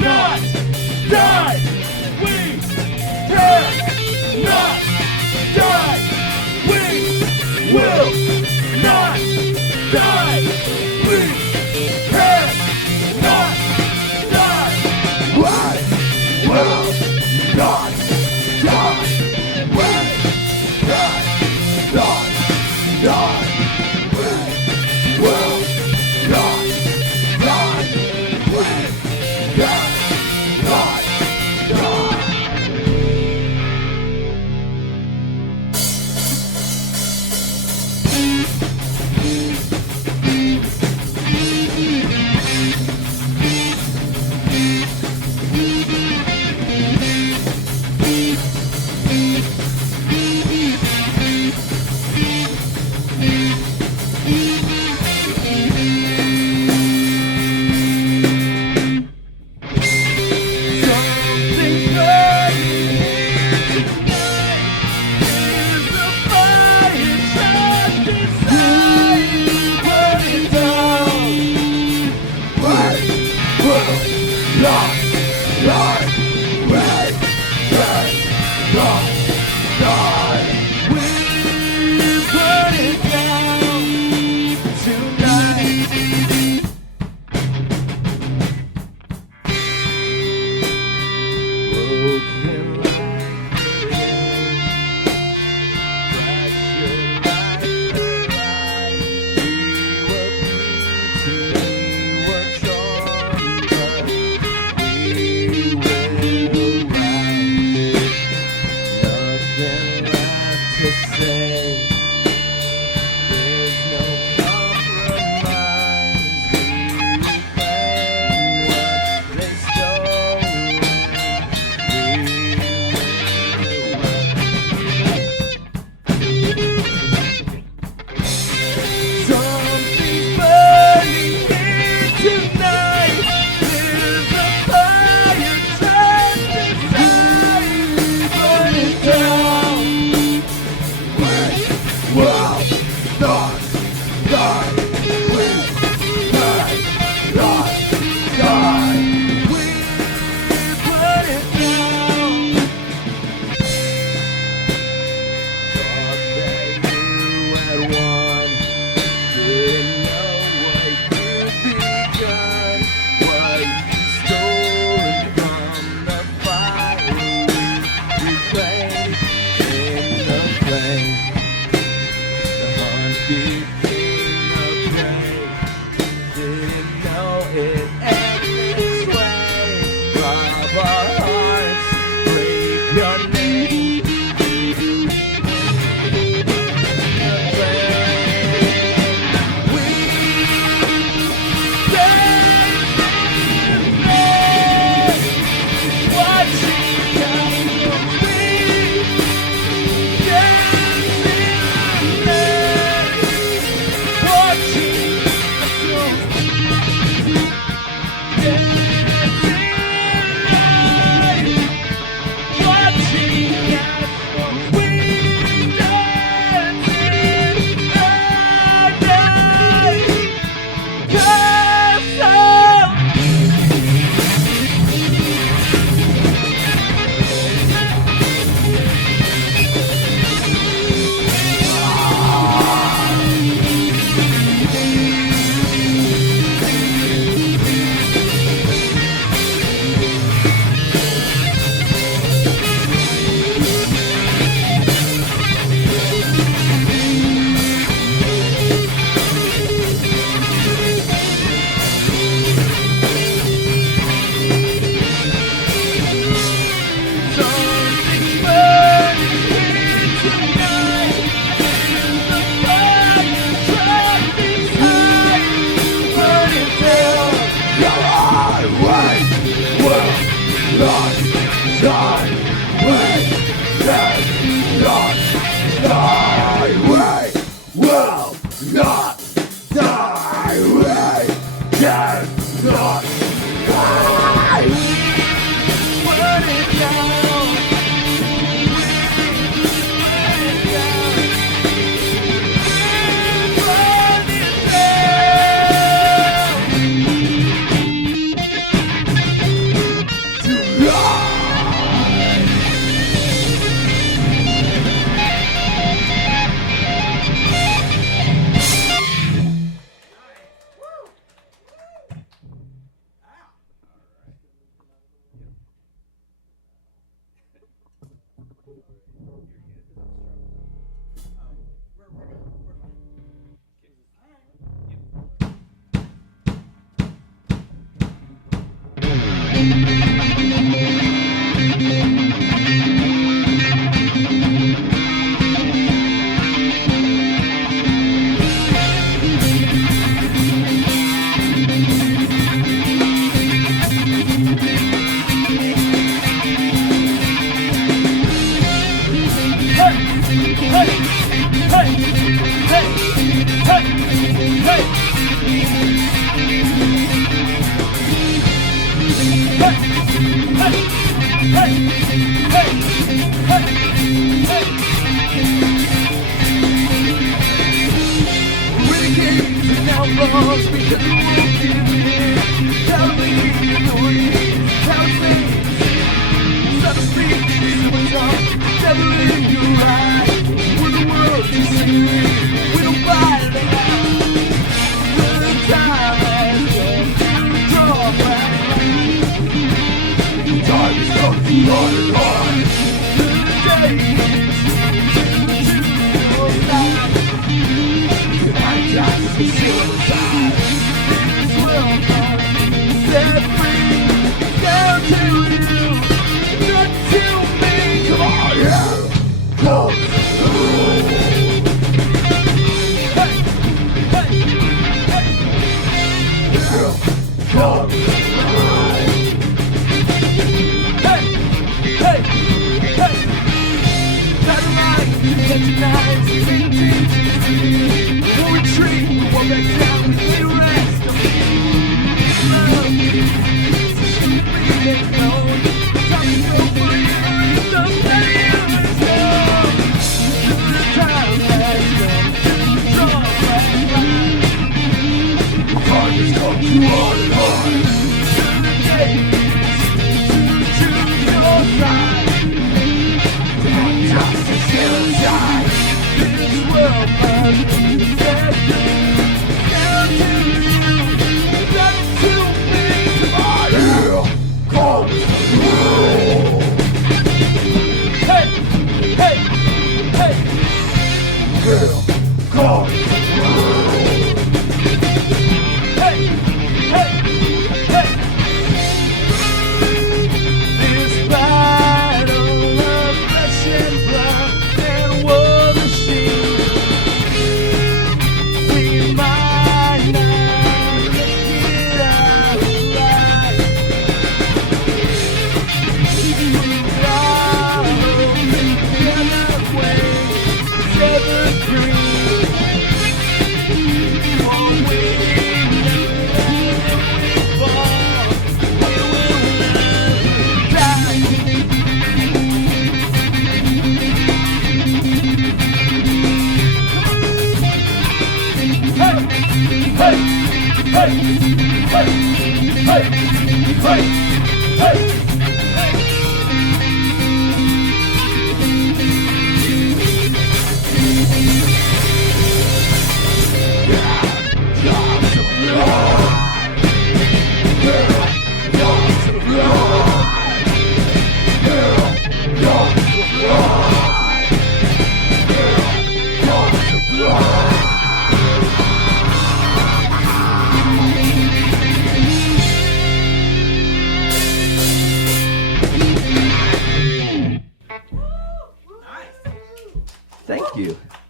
not die. We cannot die. We will not die. We cannot die. We will not die. We cannot die. We will not die. We cannot die.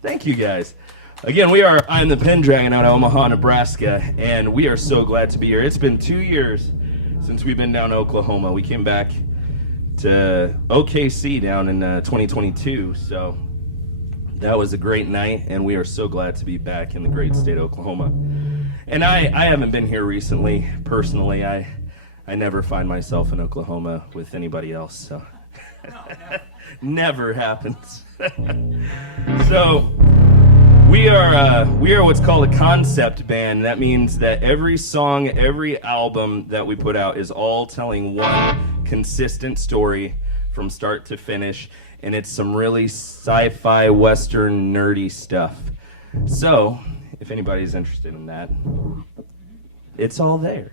Thank you guys. Again, we are AM the Pendragon out of Omaha, Nebraska, and we are so glad to be here. It's been 2 years since we've been down to Oklahoma. We came back to OKC down in 2022, so that was a great night, and we are so glad to be back in the great state of Oklahoma. And I haven't been here recently, personally. I never find myself in Oklahoma with anybody else, so never happens. So we are what's called a concept band. That means that every song, every album that we put out is all telling one consistent story from start to finish, and it's some really sci-fi, western, nerdy stuff. So if anybody's interested in that, it's all there.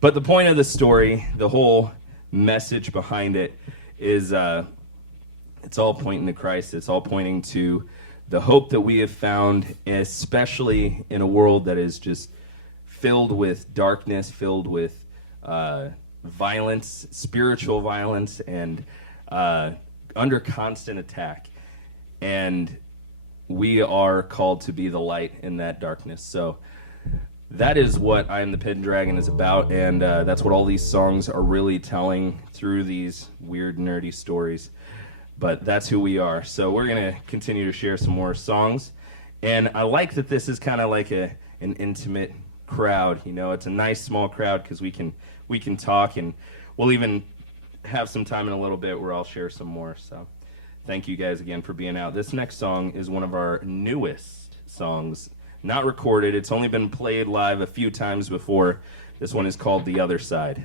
But the point of the story, the whole message behind it is it's all pointing to Christ. It's all pointing to the hope that we have found, especially in a world that is just filled with darkness, filled with violence, spiritual violence, and under constant attack. And we are called to be the light in that darkness. So that is what I Am the Pendragon is about, and that's what all these songs are really telling through these weird, nerdy stories. But that's who we are. So we're going to continue to share some more songs. And I like that this is kind of like an intimate crowd. You know, it's a nice small crowd because we can talk, and we'll even have some time in a little bit where I'll share some more. So thank you guys again for being out. This next song is one of our newest songs, not recorded. It's only been played live a few times before. This one is called The Other Side.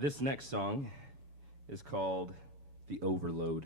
This next song is called The Overload.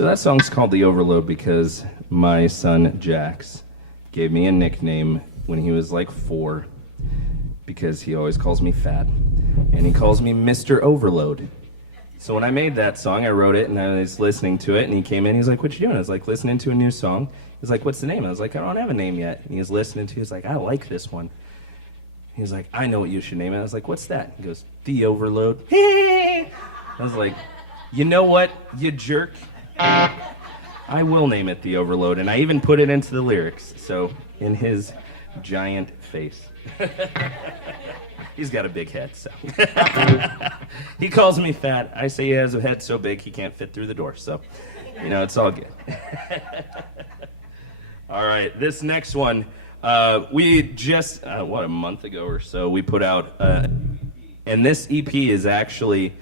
So that song's called The Overload because my son Jax gave me a nickname when he was like 4 because he always calls me fat, and he calls me Mr. Overload. So when I made that song, I wrote it, and I was listening to it, and he came in, he's like, what you doing? I was like, listening to a new song. He's like, what's the name? I was like, I don't have a name yet. And he was listening to it, he's like, I like this one. He's like, I know what you should name it. I was like, what's that? He goes, The Overload. I was like, you know what, you jerk? I will name it The Overload, and I even put it into the lyrics, so in his giant face. He's got a big head, so. He calls me fat. I say he has a head so big he can't fit through the door, so. It's all good. All right, this next one, we just, a month ago or so, we put out, and this EP is actually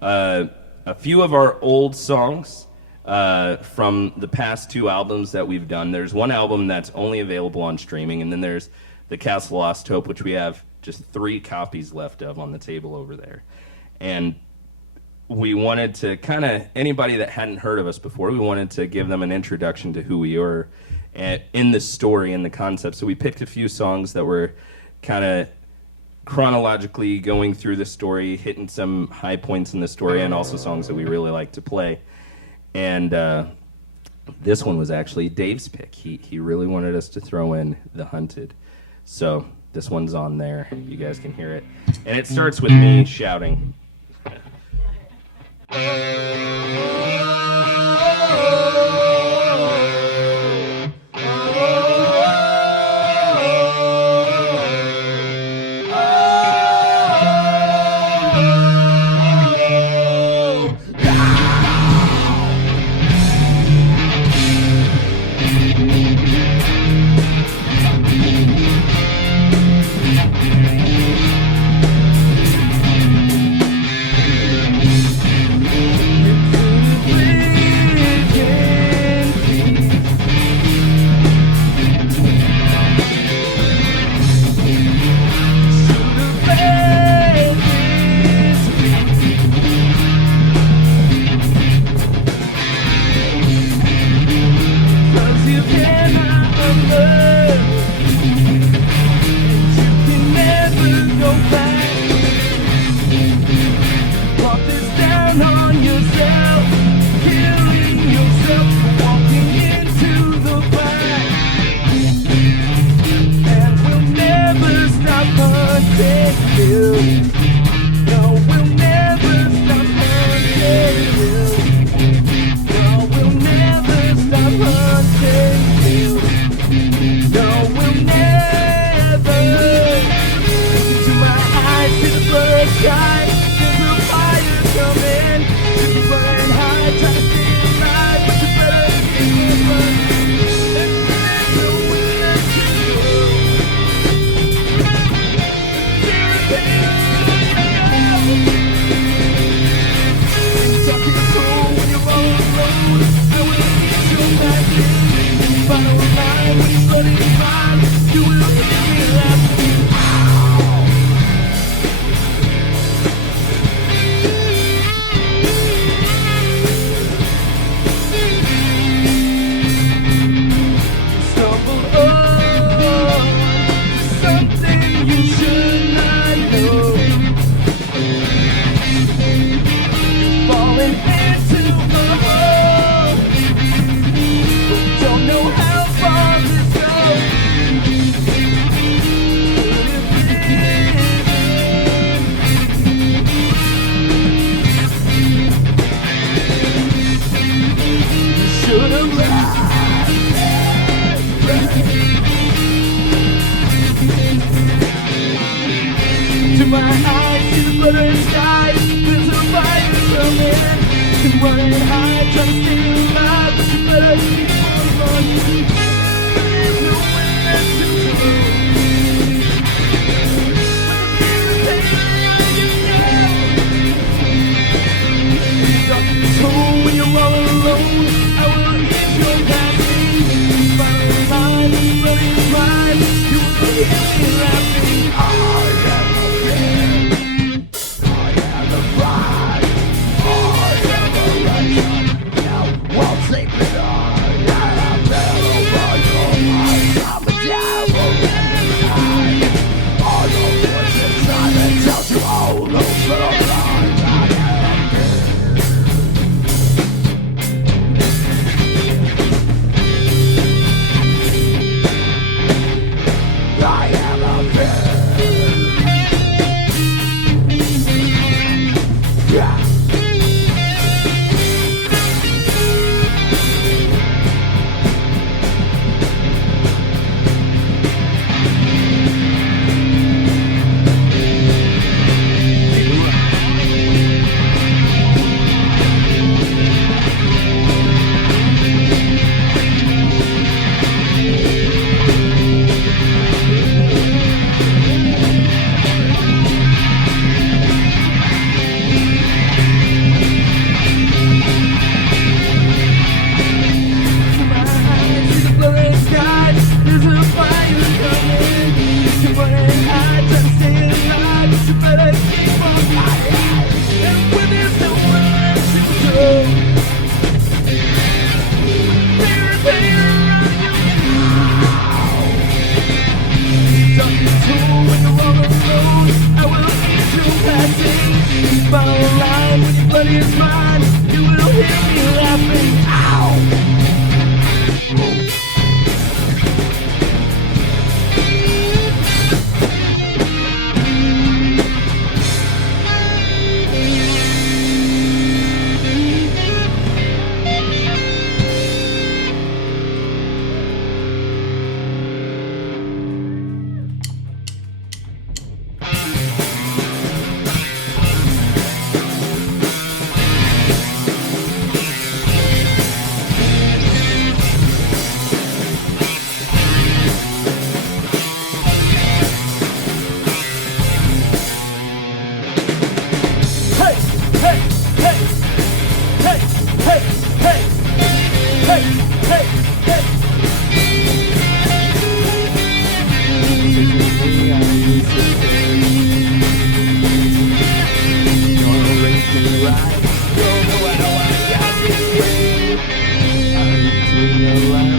a few of our old songs from the past two albums that we've done. There's one album that's only available on streaming, and then there's The Castle Lost Hope, which we have just 3 copies left of on the table over there. And we wanted to kind of, anybody that hadn't heard of us before, we wanted to give them an introduction to who we are in the story and the concept. So we picked a few songs that were kind of chronologically going through the story, hitting some high points in the story, and also songs that we really like to play. And this one was actually Dave's pick. He really wanted us to throw in The Hunted. So this one's on there. You guys can hear it. And it starts with me shouting.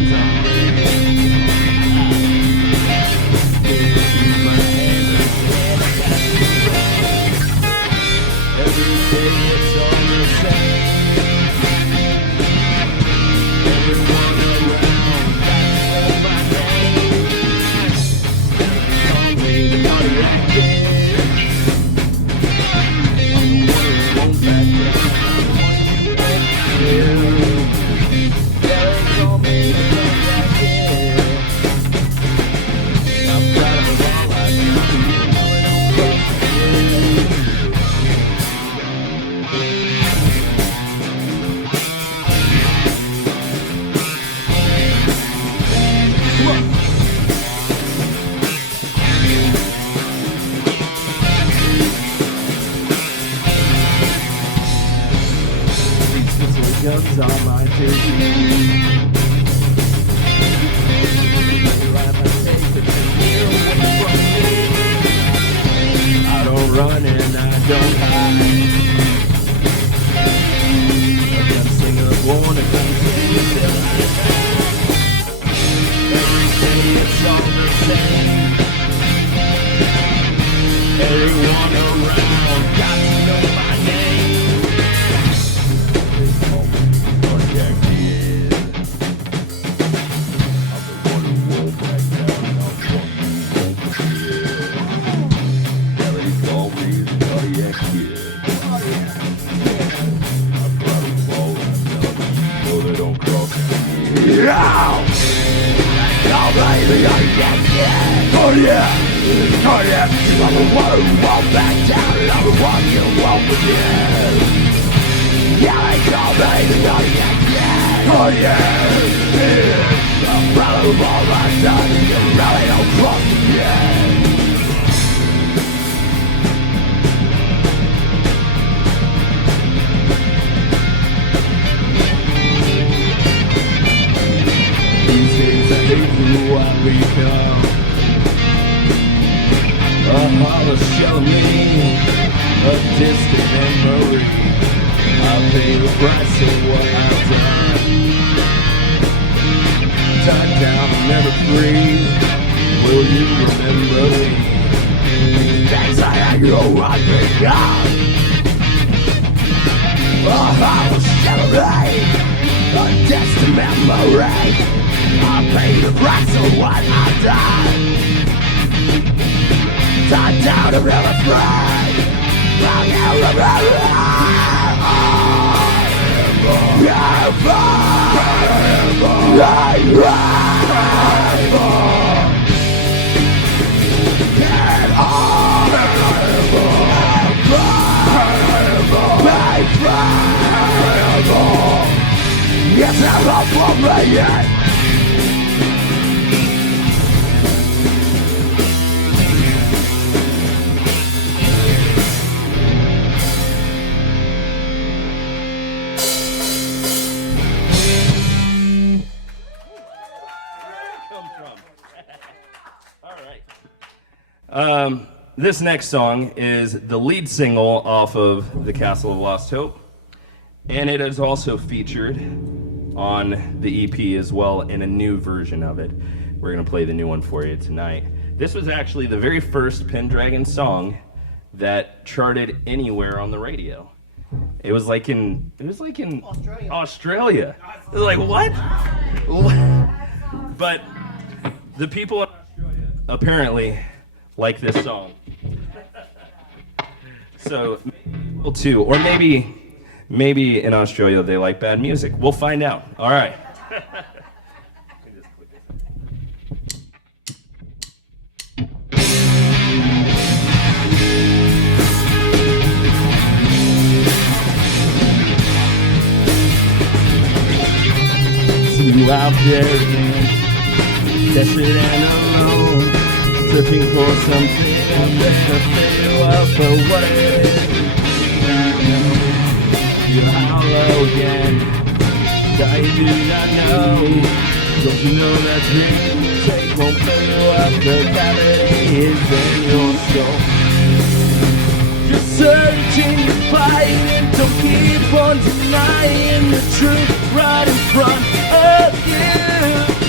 guns on me. Every day it's all the same. Everyone around got my name. Call me the cardiac kid. I'm the one who won't back down. Yeah, they call me the cardiac kid. I'm proud of all I do. Guns on my TV. I don't run and I don't hide. A gunslinger born to continue till I die. Every day it's all the same. Everyone around got to know my name. Oh yeah, oh yeah, I'm the one who won't back down, and I'm the one you won't forget. Yeah, they call me the cardiac kid. Oh yeah, I'm proud of all I've done, and you really don't cross again. These days I hate who I've become. A hollow shell of me, a distant memory. I pay the price of what I've done. Tied down, I'm never free. Will you remember me? Days I had you I've become. A hollow shell of me, a distant memory. I pay the price of what I've done. Tied down, I'm never free. I'll never Yes, I'm up for me yet. This next song is the lead single off of The Castle of Lost Hope, and it is also featured on the EP as well in a new version of it. We're going to play the new one for you tonight. This was actually the very first Pendragon song that charted anywhere on the radio. It was like in Australia. It was like, what? But the people in Australia apparently like this song. So maybe we'll too, or maybe in Australia they like bad music. We'll find out. All right. See you out there again, desperate and alone, searching for something that's to fill up for what it is. You're hollow again, that you do not know. Don't you know that dreams take won't fill up the cavities in your soul? You're searching, you're fighting, don't keep on denying the truth right in front of you.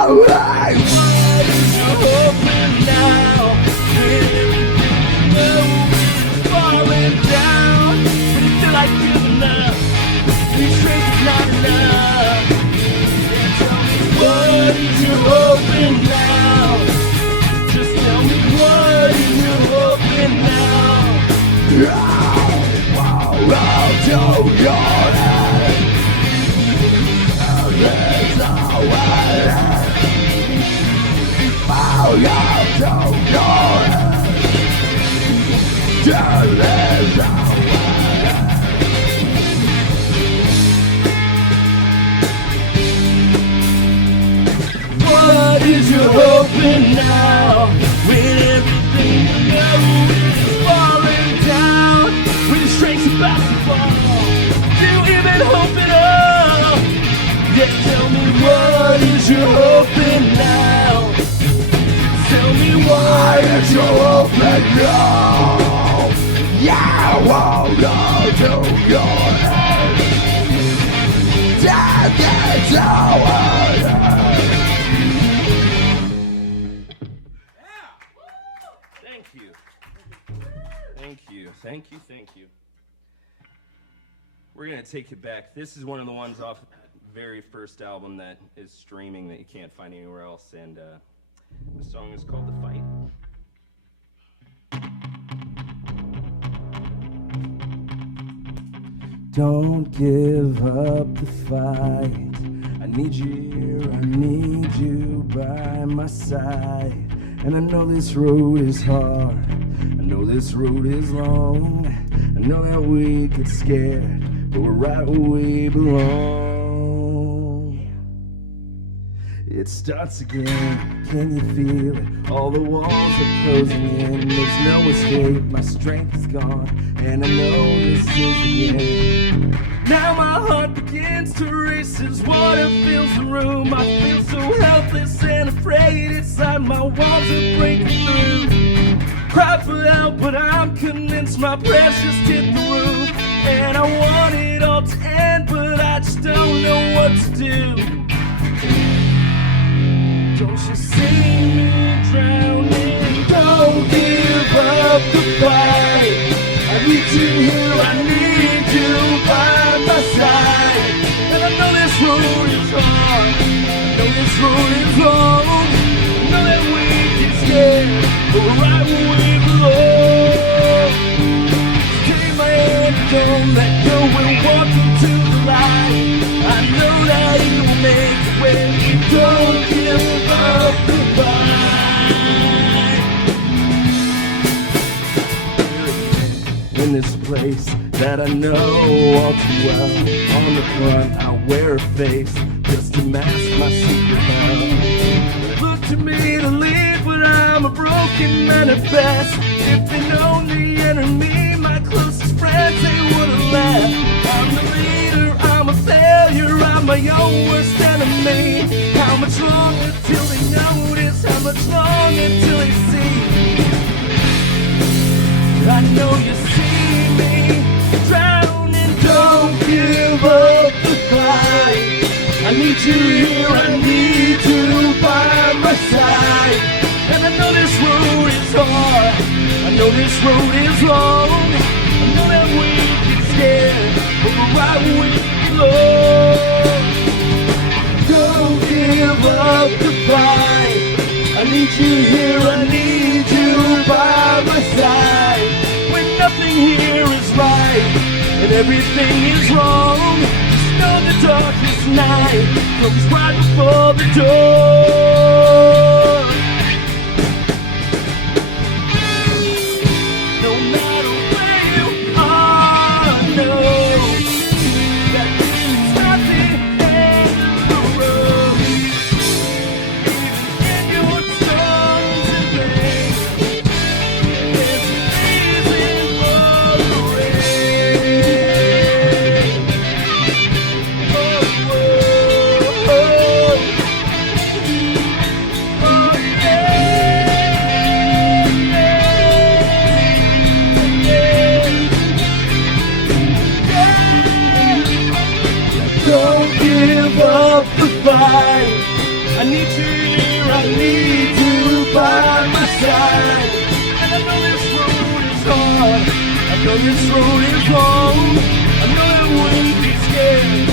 What is your hoping now? Falling down, but you feel like giving up. These strength is not enough. Yeah, tell me, what is your hoping now? Just tell me, what is your hoping now? To your head. There's a way. To your head. There is a way. What is your hoping now? When everything you know is falling down, when your strength's about to fall, do you even hope at all? Yeah, tell me, what is your hoping now? Tell me, why is your hoping now? Yeah, I won't go to your head. Death is our head. Thank you. We're going to take it back. This is one of the ones off that very first album that is streaming that you can't find anywhere else, and the song is called The Fight. Don't give up the fight. I need you here, I need you by my side. And I know this road is hard, I know this road is long, I know that we get scared, but we're right where we belong. It starts again, can you feel it? All the walls are closing in, there's no escape, my strength is gone, and I know this is the end. Now my heart begins to race as water fills the room. I feel so helpless and afraid inside, my walls are breaking through. Cry for help, but I'm convinced my prayers just hit the roof. And I want it all to end, but I just don't know what to do. Don't you see me drowning? Don't give up the fight. I need you here, I need you by my side. And I know this road is hard, I know this road is long, I know that we get scared, but we're right where we belong. Take my hand, don't let go, we'll walk into the light. I know that you will make it when you don't give up the fight. In this place that I know all too well, on the front I wear a face just to mask my secret hell. Look to me to lead, but I'm a broken man at best. If they know the enemy, my closest friends, they would've left. I'm the leader, I'm a failure, I'm my own worst enemy. How much longer till they notice? How much longer till they see? I know you see me drowning, don't give up the fight. I need you here, I need you by my side. And I know this road is hard, I know this road is long, I know that we get scared, but we're right where we belong. Don't give up the fight. I need you here, I need you by my side. When nothing here is right and everything is wrong, just know the darkest night comes right before the door. No matter where you are, know that it's not the end of the road. Even in your storms and pain, there's a reason for the rain. Oh, oh, oh. need you by my side. And I know this road is hard, I know this road is long. I know it wouldn't be scared,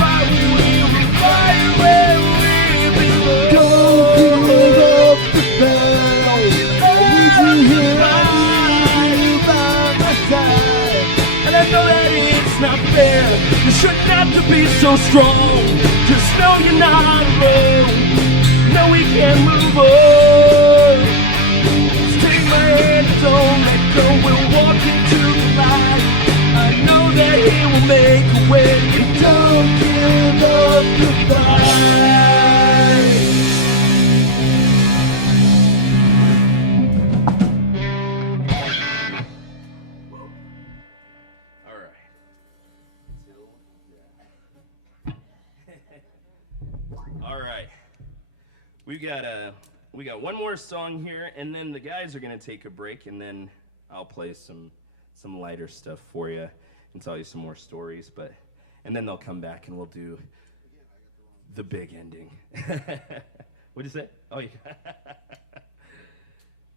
but we're right where we belong. Don't give up the battle, I need you here by my side. And I know that it's not fair, you shouldn't have to be so strong. Just know you're not alone, know we can move on. Just take my hand, don't let go, we'll walk into the light. I know that he will make a way, don't give up the fight. All right. All right. We got one more song here, and then the guys are gonna take a break, and then I'll play some lighter stuff for you and tell you some more stories, and then they'll come back and we'll do the big ending. What'd you say? Oh, yeah.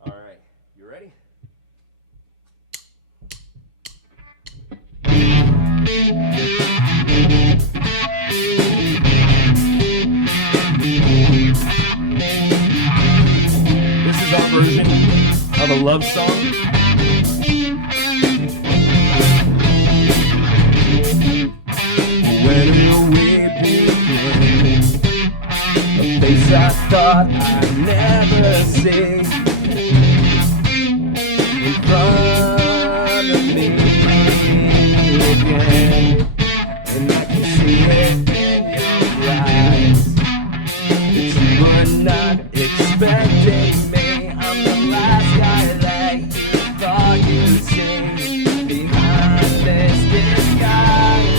All right, you ready? This is our version of a love song. When we began, a face I thought I'd never see in front of me again, and I can see it in your eyes that you were not expecting me. I'm the last guy that you thought you'd see behind this disguise.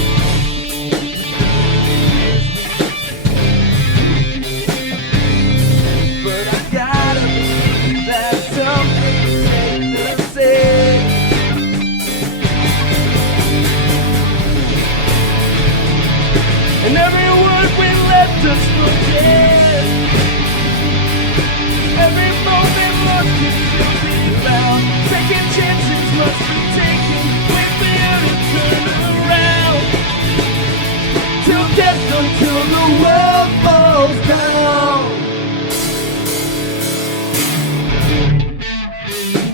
And every word we left us forget, every moment lost can still be found. Second chances must be taken, wait for you to turn around. Till death, until the world falls down.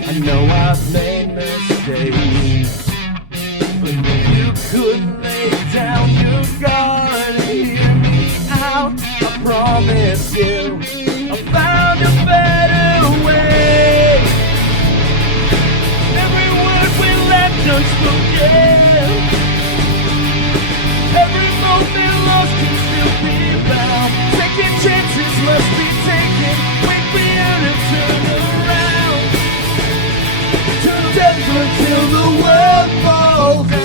I know I've made mistakes, but you couldn't lay down your guard. Hear me out, I promise you, I found a better way. Every word we left unspoken, every moment lost can still be found. Second chances must be taken, wait for you to turn around. Till death, until the world falls down.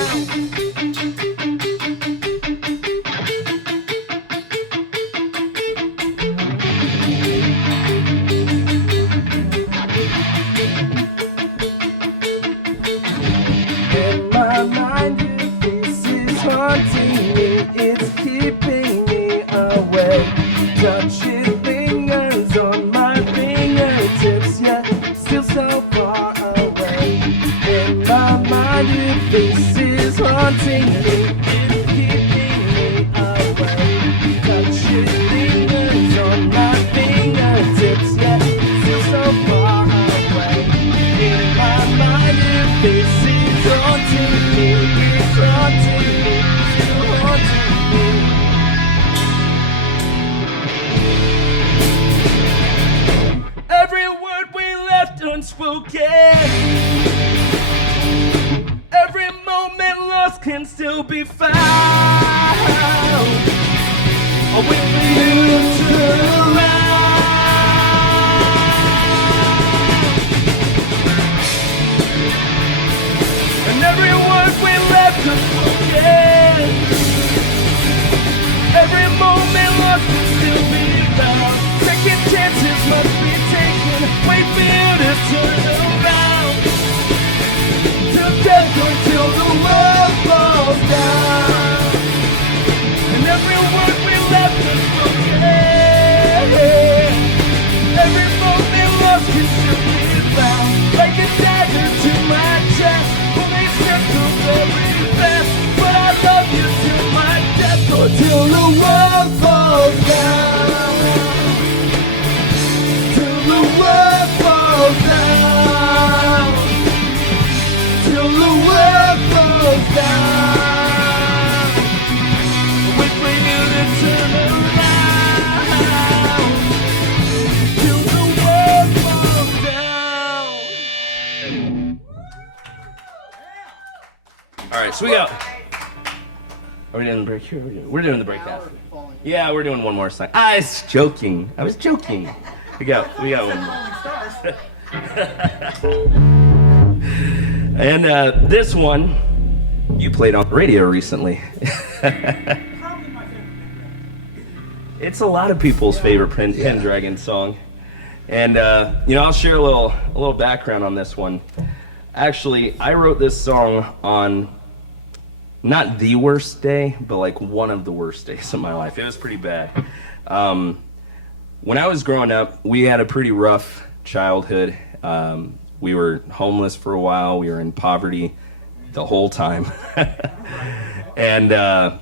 It's keeping me away. Touching fingers on my fingertips, yeah, still so far away. In my mind, your face is haunting me. It's keeping me away. Touching fingers on my fingertips, yeah, still so far away. In my mind, your face is haunting me. It's haunting me. Every word we left unspoken, every moment lost can still be found. I'll wait for you to turn around. And every word we left unspoken, every moment lost can still be found. Second chances must be taken, wait for you to turn around. Till death, until the world falls down. And every word we left unspoken, right, so we got. Are we doing the break here? We're doing the break after. Yeah, we're doing one more song. I was joking. We got one more. And this one, you played on the radio recently. It's a lot of people's favorite Pendragon song. And, I'll share a little background on this one. Actually, I wrote this song on not the worst day, but like one of the worst days of my life. It was pretty bad. When I was growing up, we had a pretty rough childhood. We were homeless for a while. We were in poverty the whole time. And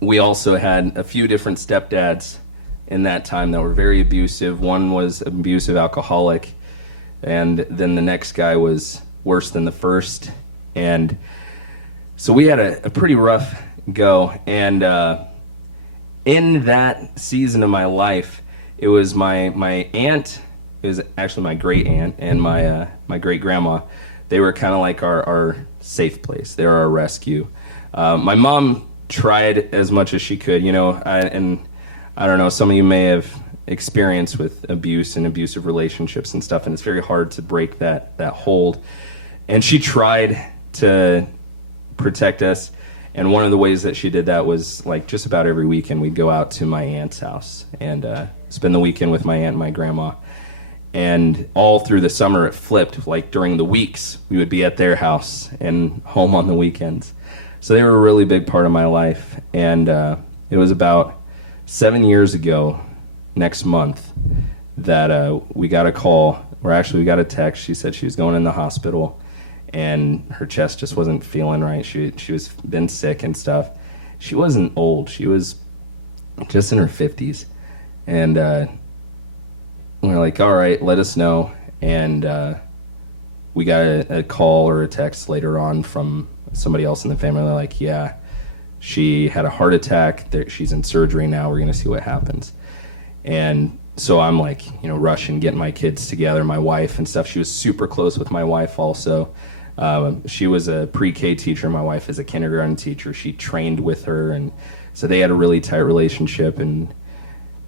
we also had a few different stepdads in that time that were very abusive. One was an abusive alcoholic, and then the next guy was worse than the first. And so we had a pretty rough go. And in that season of my life, it was my aunt, it was actually my great aunt, and my great grandma. They were kind of like our safe place. They were our rescue. My mom tried as much as she could, and I don't know, some of you may have experienced with abuse and abusive relationships and stuff, and it's very hard to break that hold. And she tried to protect us, and one of the ways that she did that was like just about every weekend we'd go out to my aunt's house and spend the weekend with my aunt and my grandma. And all through the summer it flipped. Like during the weeks we would be at their house and home on the weekends. So they were a really big part of my life. And it was about 7 years ago, next month, that we got a call, or actually we got a text. She said she was going in the hospital, and her chest just wasn't feeling right. She was been sick and stuff. She wasn't old. She was just in her 50s. And we were like, all right, let us know. And we got a call or a text later on from somebody else in the family. They're like, yeah, she had a heart attack. She's in surgery now. We're going to see what happens. And so I'm like, rushing, getting my kids together, my wife and stuff. She was super close with my wife also. She was a pre-K teacher. My wife is a kindergarten teacher. She trained with her. And so they had a really tight relationship. And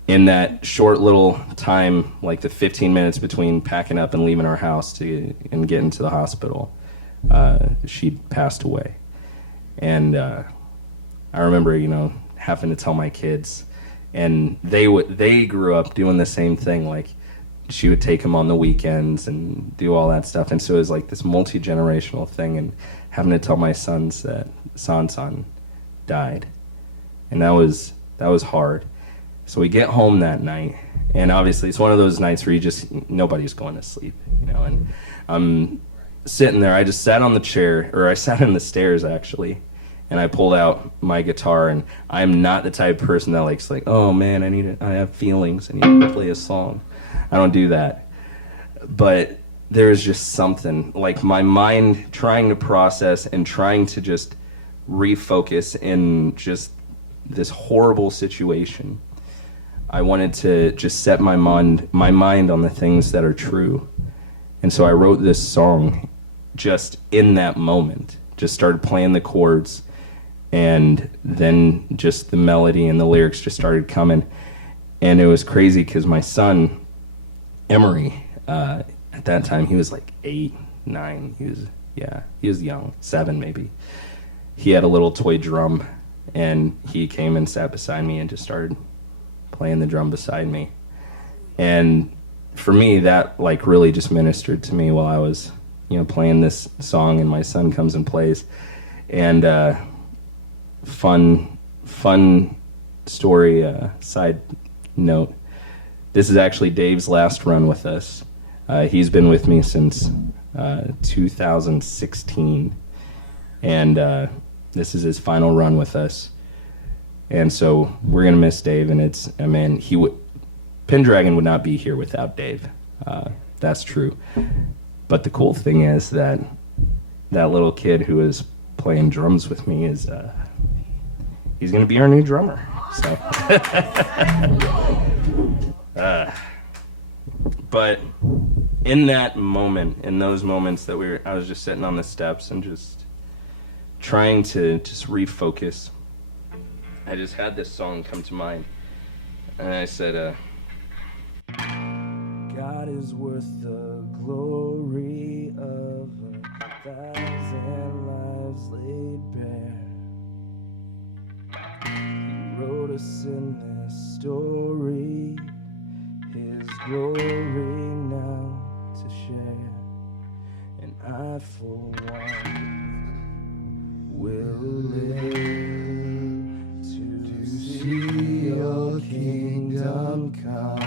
in that short little time, like the 15 minutes between packing up and leaving our house and getting to the hospital, she passed away. And I remember, having to tell my kids, and they grew up doing the same thing. Like she would take them on the weekends and do all that stuff. And so it was like this multi-generational thing, and having to tell my sons that San died. And that was hard. So we get home that night, and obviously it's one of those nights where nobody's going to sleep, and I'm sitting there. I just sat on the chair, or I sat on the stairs actually, and I pulled out my guitar. And I'm not the type of person that likes oh man, I have feelings, I need to play a song. I don't do that. But there's just something, like my mind trying to process and trying to just refocus in just this horrible situation. I wanted to just set my mind on the things that are true. And so I wrote this song just in that moment. Just started playing the chords, and then just the melody and the lyrics just started coming. And it was crazy because my son, Emery, at that time, he was like 8, 9. He was young, 7 maybe. He had a little toy drum, and he came and sat beside me and just started playing the drum beside me. And for me, that really just ministered to me while I was playing this song, and my son comes and plays. And fun story, side note, this is actually Dave's last run with us. He's been with me since 2016, and this is his final run with us. And so we're gonna miss Dave, and Pendragon would not be here without Dave. That's true. But the cool thing is that little kid who is playing drums with me is he's gonna be our new drummer. So, but in that moment, in those moments that I was just sitting on the steps and just trying to just refocus, I just had this song come to mind. And I said, God is worth the glory of 1,000 lives laid bare. He wrote us in this story, his glory now to share. And I, for one, will live to see your kingdom come.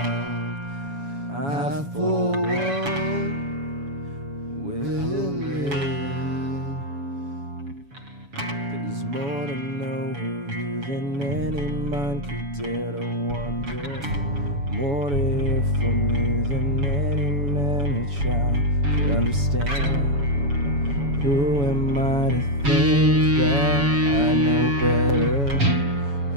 I, for one, will live. There's more to know you than any mind could dare to wonder. More to hear from you than any man or child could understand. Who am I to think that I know better?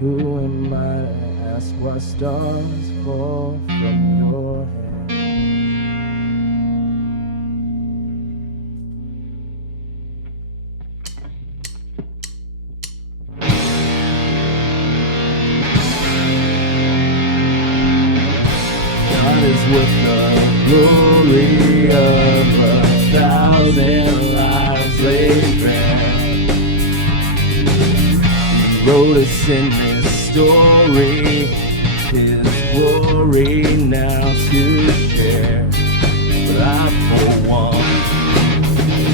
Who am I to ask why stars fall from your head? God is worth the glory of 1,000 lives laid bare. He wrote us in this story, his glory now to share. But I, for one,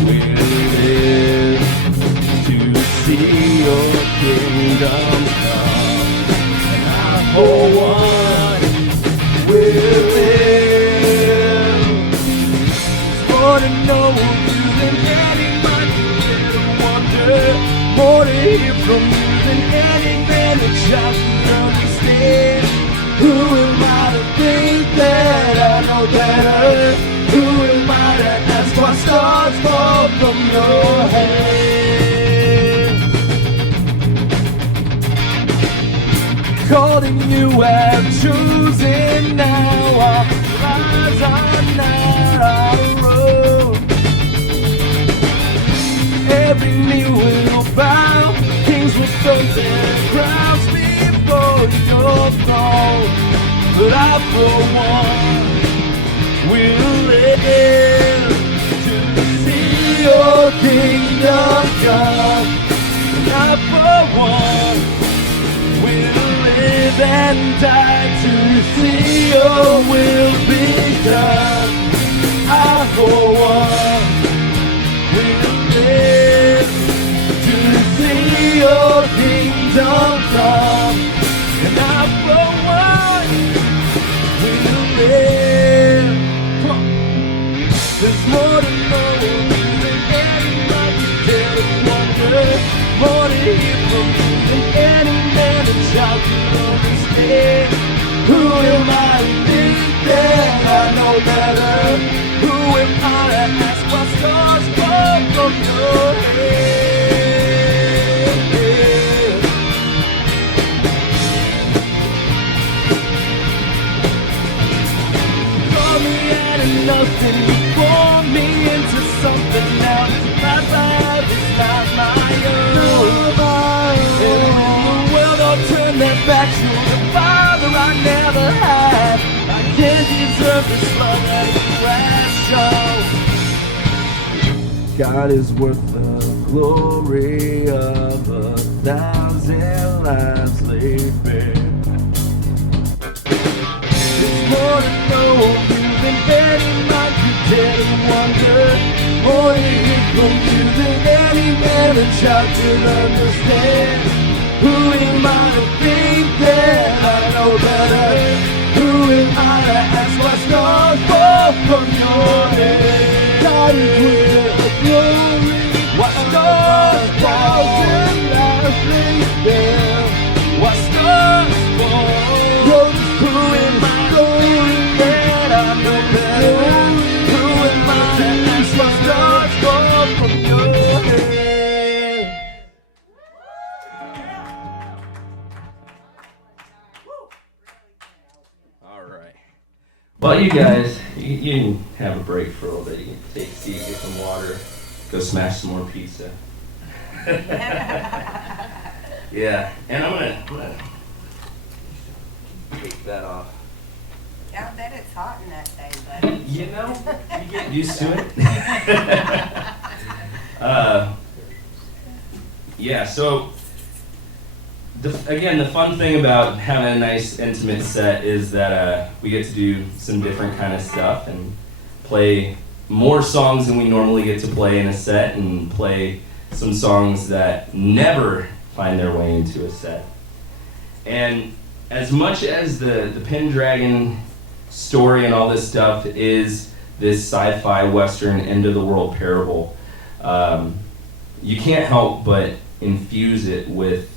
will live to see your kingdom come. And I, for one, will live. There's more to know of you than any mind could ever wonder. More to hear from you than any man that child could understand. Who am I to think that I know better? Who am I to ask why stars fall from your head? Called and you have chosen now. Our lives are not our own. Every knee will bow, kings will throw their crowns before your throne. But I, for one, will live to see your kingdom come. And I, for one, will live and die to see your will be done. I, for one, will live to see your kingdom come. And I, for one, will live. Come on. There's more to know than anybody could ever wonder. More to hear from you than any man or child could understand. Who am I to think that I know better? Who am I to ask why stars fall from your head? Call me out of nothing, form me into something else. My life is not my own. And when the world all turn their backs to the Father I never had, I can't deserve this love that you have shown. God is worth the glory of 1,000 lives laid bare. There's more to know of you than any mind could dare to wonder. More to hear from you than any man and child could understand. Who am I to think that I know better? Who am I to ask why stars fall from your head? God is with the glory. Why stars fall from life laid bare? Why stars fall? Who am I to think that I know better? Who am I to ask why stars fall from your head? Well, you guys, you can have a break for a little bit. You can take a seat, get some water, go smash some more pizza. Yeah, and I'm gonna take that off. I bet it's hot in that thing, but You know, you get used to it. Yeah, so again, the fun thing about having a nice intimate set is that we get to do some different kind of stuff and play more songs than we normally get to play in a set, and play some songs that never find their way into a set. And as much as the Pendragon story and all this stuff is this sci-fi western end of the world parable, you can't help but infuse it with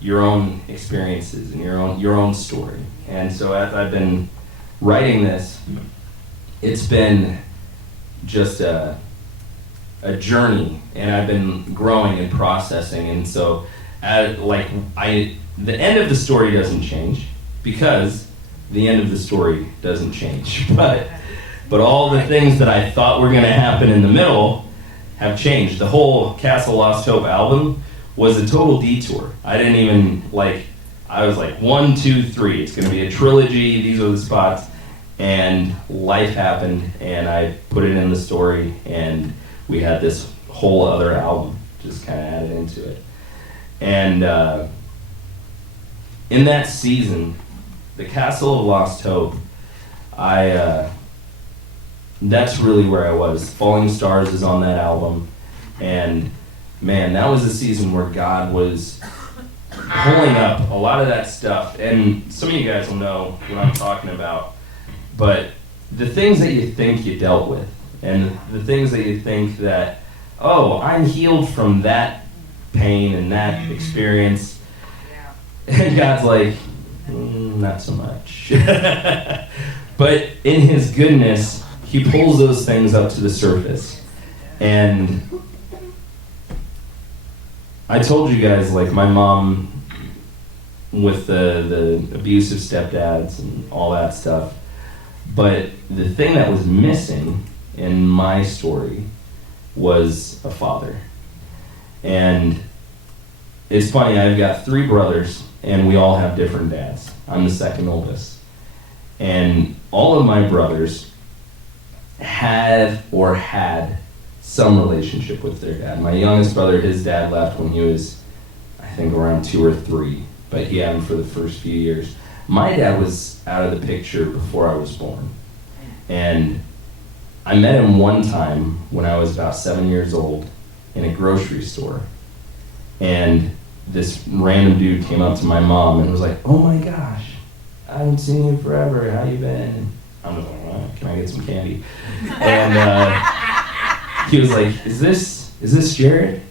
your own experiences and your own story. And so as I've been writing this, it's been just a journey, and I've been growing and processing. And so the end of the story doesn't change, because the end of the story doesn't change. But all the things that I thought were going to happen in the middle have changed. The whole Castle Lost Hope album was a total detour. I didn't even I was like 1, 2, 3. It's going to be a trilogy. These are the spots. And life happened, and I put it in the story, and we had this whole other album just kind of added into it. And in that season, the Castle of Lost Hope, that's really where I was. Falling Stars is on that album, and man, that was a season where God was pulling up a lot of that stuff. And some of you guys will know what I'm talking about, but the things that you think you dealt with, and the things that you think that, oh, I'm healed from that pain and that experience, and God's like, not so much. But in his goodness, he pulls those things up to the surface. And I told you guys, like, my mom with the abusive stepdads and all that stuff. But the thing that was missing in my story was a father. And it's funny, I've got 3 brothers, and we all have different dads. I'm the second oldest. And all of my brothers have or had some relationship with their dad. My youngest brother, his dad left when he was, I think, around 2 or 3, but he had him for the first few years. My dad was out of the picture before I was born. And I met him one time when I was about 7 years old in a grocery store. And this random dude came up to my mom and was like, "Oh my gosh, I haven't seen you forever. How you been?" And I was like, "Well, can I get some candy?" And he was like, Is this Jared?"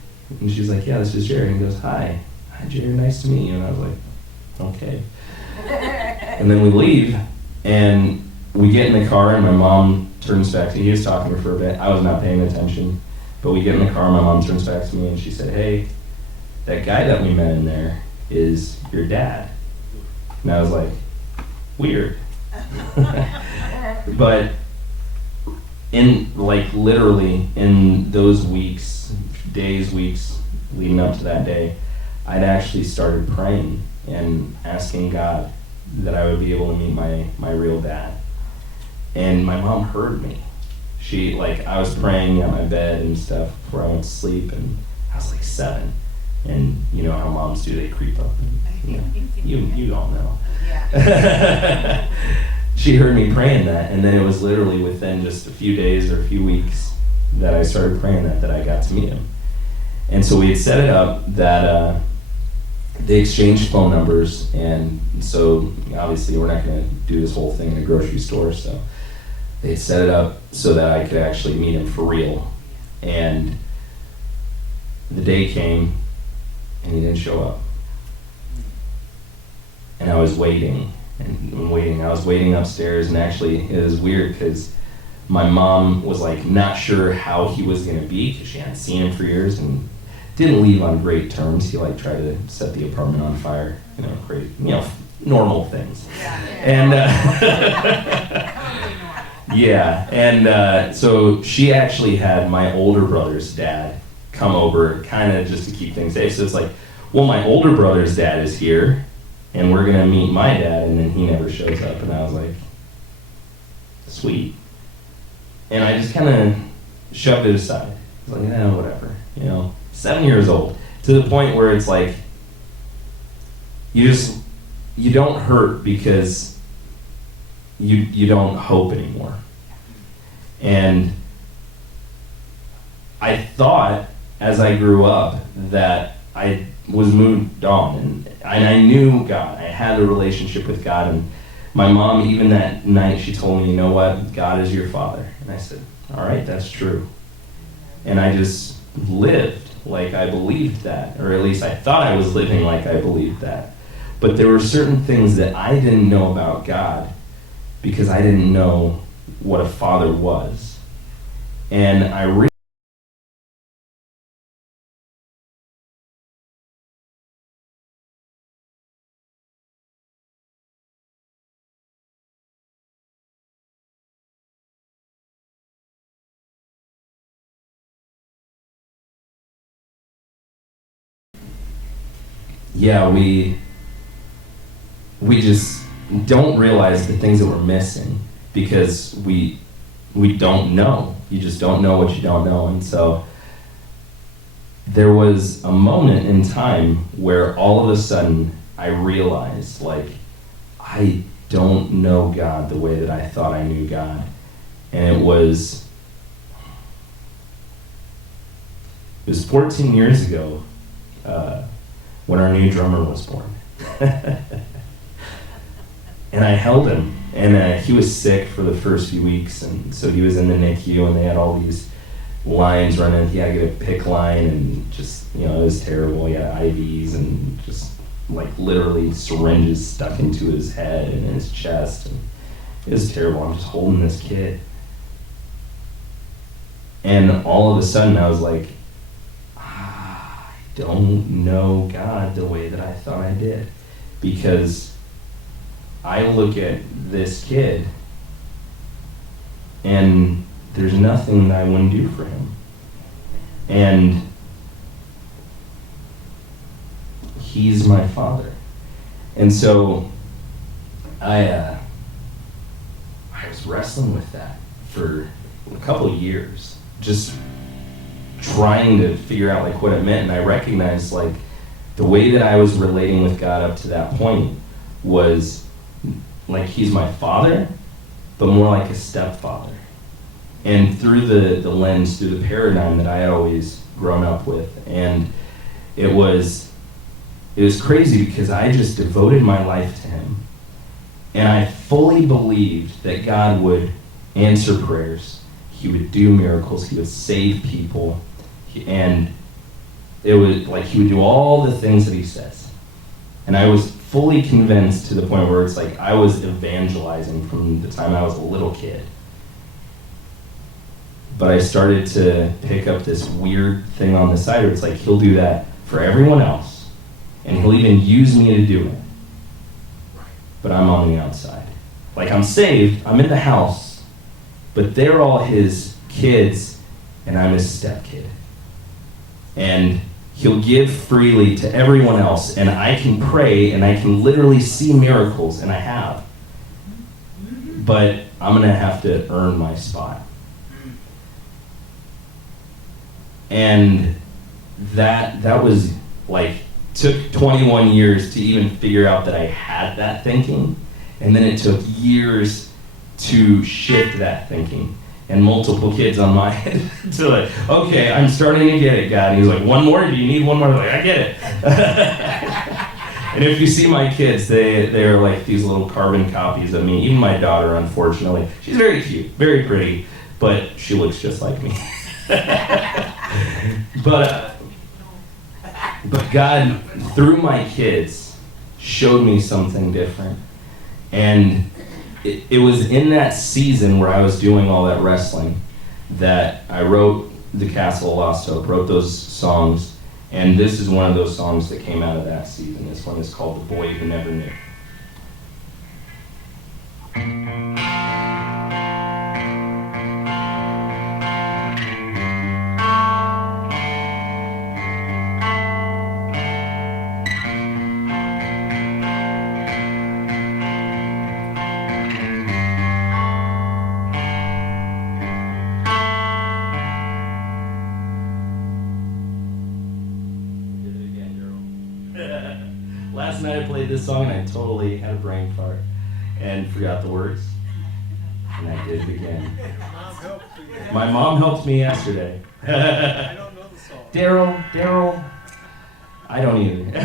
And she was like, "Yeah, this is Jared." And he goes, Hi, Jared, nice to meet you." And I was like, "Okay." And then we leave, and we get in the car, and my mom turns back to me. He was talking to her for a bit. I was not paying attention. But we get in the car, and my mom turns back to me, and she said, "Hey, that guy that we met in there is your dad." And I was like, weird. But literally in those weeks leading up to that day, I'd actually started praying and asking God that I would be able to meet my real dad. And my mom heard me. I was praying at my bed and stuff before I went to sleep, and I was like 7. And you know how moms do, they creep up. And, you all know. Yeah. She heard me praying that, and then it was literally within just a few days or a few weeks that I started praying that I got to meet him. And so we had set it up that they exchanged phone numbers, and so obviously we're not going to do this whole thing in a grocery store, so they had set it up so that I could actually meet him for real. And the day came, and he didn't show up. And I was waiting, I was waiting upstairs, and actually it was weird because my mom was not sure how he was going to be, because she hadn't seen him for years, and didn't leave on great terms. He tried to set the apartment on fire, crazy, normal things. And yeah, and so she actually had my older brother's dad come over, kind of just to keep things safe. So it's like, well, my older brother's dad is here, and we're going to meet my dad, and then he never shows up. And I was like, sweet. And I just kind of shoved it aside. I was like, whatever, 7 years old, to the point where it's like, you don't hurt because you don't hope anymore. And I thought, as I grew up, that I was moved on, and I knew God. I had a relationship with God, and my mom, even that night, she told me, you know what, God is your father. And I said, all right, that's true. And I just lived like I believed that, or at least I thought I was living like I believed that. But there were certain things that I didn't know about God because I didn't know what a father was. And I we just don't realize the things that we're missing because we don't know. You just don't know what you don't know. And so there was a moment in time where all of a sudden I realized, like, I don't know God the way that I thought I knew God. And it was 14 years ago when our new drummer was born. And I held him, and he was sick for the first few weeks, and so he was in the NICU, and they had all these lines running. He had to get a PICC line, and just, it was terrible. He had IVs, and just, like, literally syringes stuck into his head and in his chest, and it was terrible. I'm just holding this kid. And all of a sudden, I was like, I don't know God the way that I thought I did, because I look at this kid and there's nothing that I wouldn't do for him. And he's my father. And so I was wrestling with that for a couple of years, just trying to figure out, like, what it meant. And I recognized, like, the way that I was relating with God up to that point was like he's my father, but more like a stepfather. And through the lens, through the paradigm that I had always grown up with. And it was crazy because I just devoted my life to him. And I fully believed that God would answer prayers. He would do miracles. He would save people. And it was like he would do all the things that he says. And I was fully convinced to the point where it's like I was evangelizing from the time I was a little kid. But I started to pick up this weird thing on the side where it's like he'll do that for everyone else, and he'll even use me to do it. But I'm on the outside. Like, I'm saved, I'm in the house, but they're all his kids, and I'm his stepkid. And he'll give freely to everyone else, and I can pray, and I can literally see miracles, and I have. But I'm going to have to earn my spot. And that was, like, took 21 years to even figure out that I had that thinking, and then it took years to shift that thinking. And multiple kids on my head to, like, okay, I'm starting to get it, God. And he's like, one more? Do you need one more? I'm like, I get it. And if you see my kids, they're like these little carbon copies of me. Even my daughter, unfortunately. She's very cute, very pretty, but she looks just like me. But God, through my kids, showed me something different. And it was in that season where I was doing all that wrestling that I wrote The Castle of Lost Hope, wrote those songs, and this is one of those songs that came out of that season. This one is called The Boy Who Never Knew. last night I played this song and I totally had a brain fart and forgot the words. And I did it again. My mom helped me yesterday. I don't know the song. Daryl. I don't either.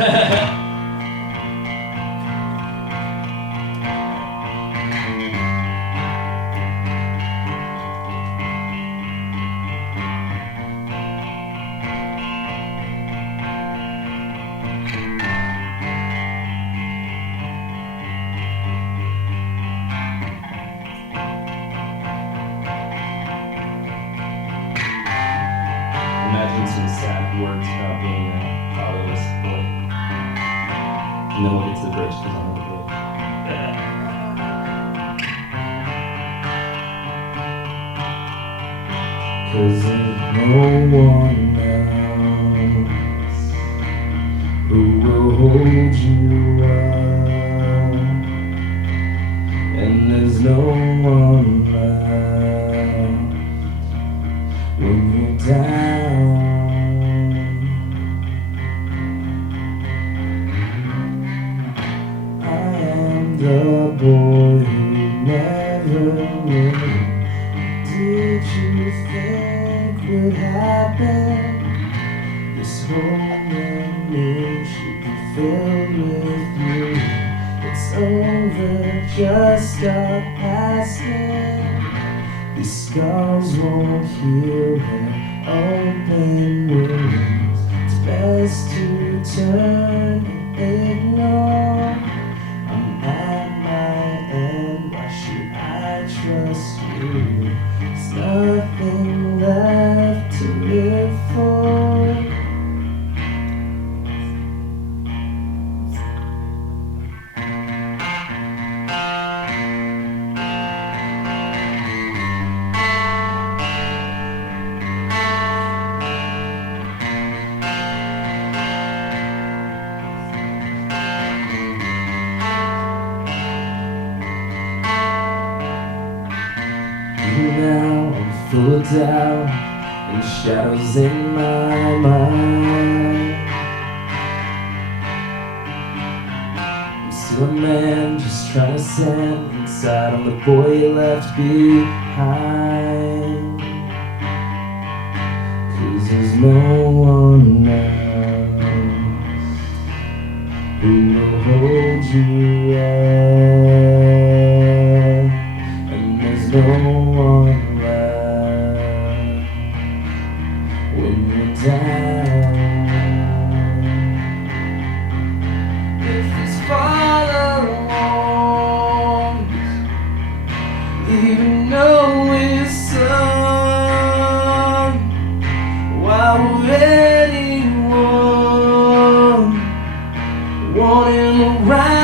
Imagine some sad words about being a fatherless boy. And then we'll get to the bridge because I'm on the bridge. Cause there's no one else who will hold you up. And there's no one left when you're down. I am the boy who never knew. Did you think would happen? This hole in me should be filled with you. It's over, just stop asking. These scars won't heal their open wounds. It's best to turn and ignore. I'm at my end, why should I trust you? There's nothing left to live for. Now I'm full of doubt and shadows in my mind. I'm still a man just trying to stand inside on the boy you left behind. Cause there's no one else who will hold you up. And there's no one left when you're down. If it's far along, even though it's sun, why would anyone want him around?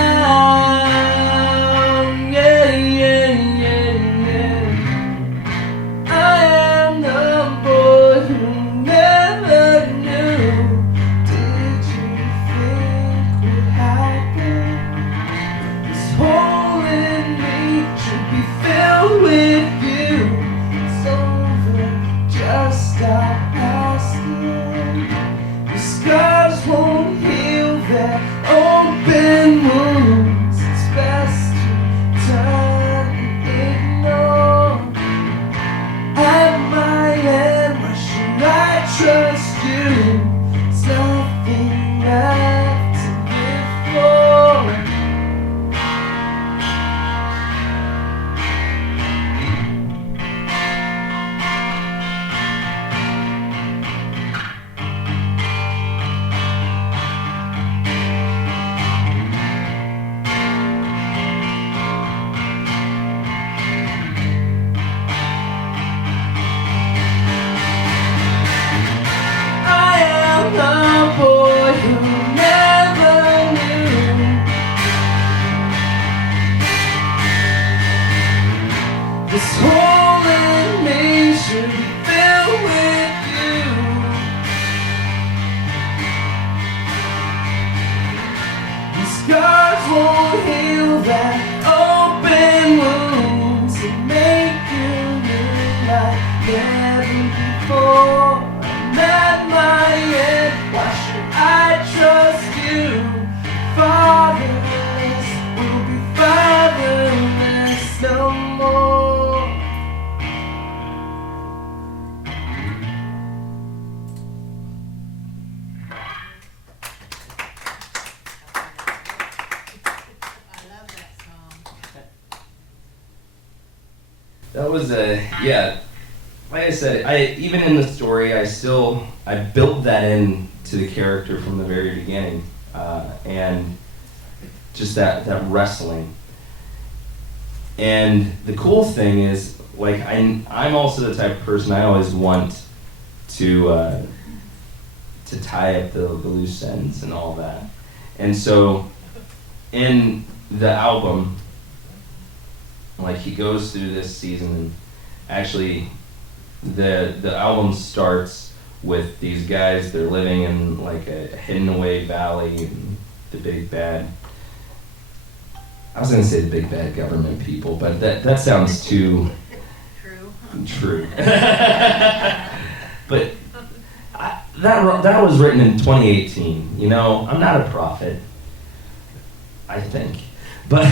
This hole in me should be filled with you. These scars won't heal that open wounds and make you look like never before. I'm at my end, why should I trust you? Far That was yeah. Like I said, even in the story, I built that in to the character from the very beginning, and just that wrestling. And the cool thing is, like, I'm also the type of person I always want to tie up the loose ends and all that. And so in the album, like, he goes through this season, and actually the album starts with these guys. They're living in like a hidden away valley, and the big bad, I was going to say the big bad government people, but that sounds too true. But that was written in 2018. You know, I'm not a prophet, I think. But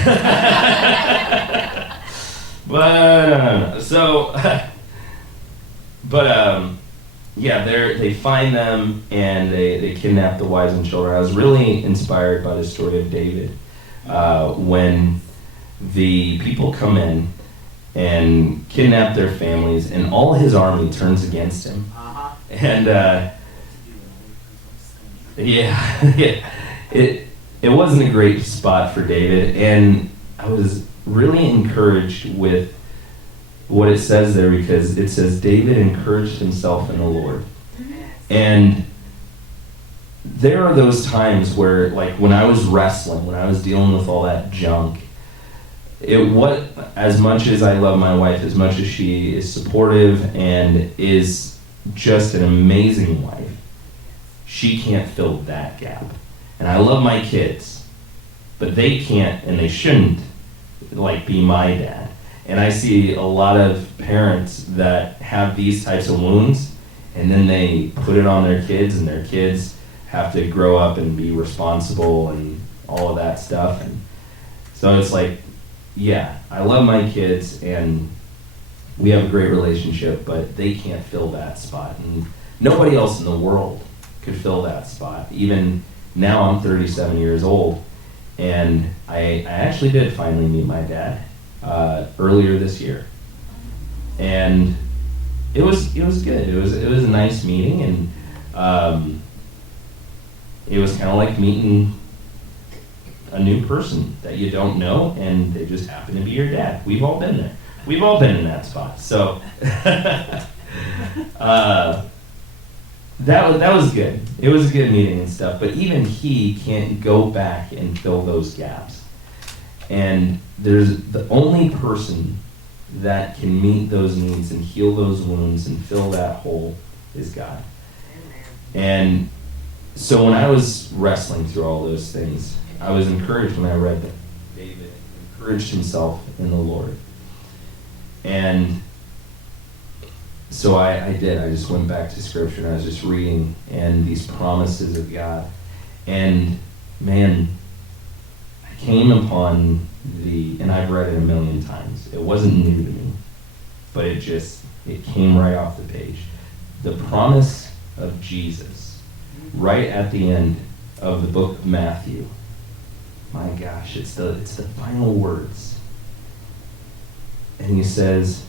yeah, they find them and they kidnap the wives and children. I was really inspired by the story of David, when the people come in and kidnap their families, and all his army turns against him. And it wasn't a great spot for David, and I was really encouraged with what it says there, because it says David encouraged himself in the Lord. And there are those times where, like, when I was wrestling, when I was dealing with all that junk, as much as I love my wife, as much as she is supportive and is just an amazing wife, she can't fill that gap. And I love my kids, but they can't and they shouldn't, like, be my dad. And I see a lot of parents that have these types of wounds, and then they put it on their kids, and their kids have to grow up and be responsible and all of that stuff. And so it's like, yeah, I love my kids, and we have a great relationship, but they can't fill that spot. And nobody else in the world could fill that spot. Even now, I'm 37 years old, and I actually did finally meet my dad earlier this year, and it was good. It was a nice meeting, and it was kind of like meeting a new person that you don't know, and they just happen to be your dad. We've all been there. We've all been in that spot. So that was good. It was a good meeting and stuff. But even he can't go back and fill those gaps. And there's the only person that can meet those needs and heal those wounds and fill that hole is God. And so when I was wrestling through all those things, I was encouraged when I read that David encouraged himself in the Lord. And so I did. I just went back to Scripture, and I was just reading, and these promises of God. And man, I came upon and I've read it a million times. It wasn't new to me, but it came right off the page. The promise of Jesus, right at the end of the book of Matthew. My gosh, it's the final words. And he says,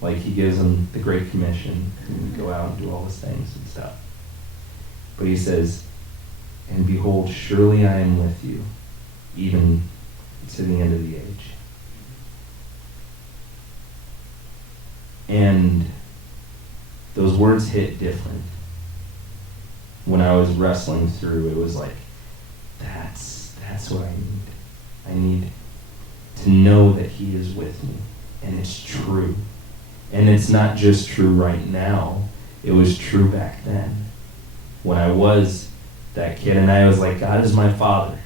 like, he gives them the Great Commission and go out and do all these things and stuff. But he says, and behold, surely I am with you, even to the end of the age. And those words hit different. When I was wrestling through, it was like, that's what I need. I need to know that he is with me, and it's true. And it's not just true right now, it was true back then. When I was that kid, and I was like, God is my father.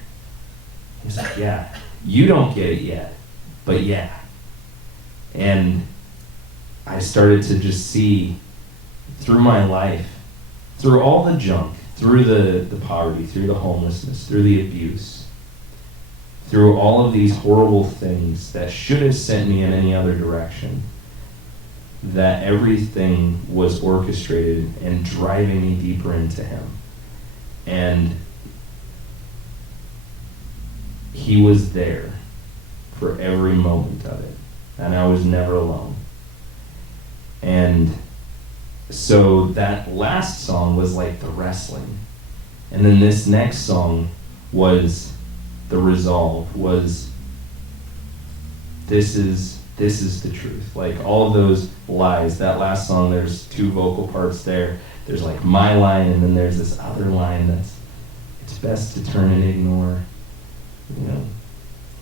He's like, yeah, you don't get it yet, but yeah. And I started to just see through my life, through all the junk, through the poverty, through the homelessness, through the abuse, through all of these horrible things that should have sent me in any other direction, that everything was orchestrated and driving me deeper into him. And he was there for every moment of it. and I was never alone. And so that last song was like the wrestling. And then this next song was the resolve, was this is the truth. Like all of those lies, that last song, there's two vocal parts there. There's like my line, and then there's this other line that's, it's best to turn and ignore, you know,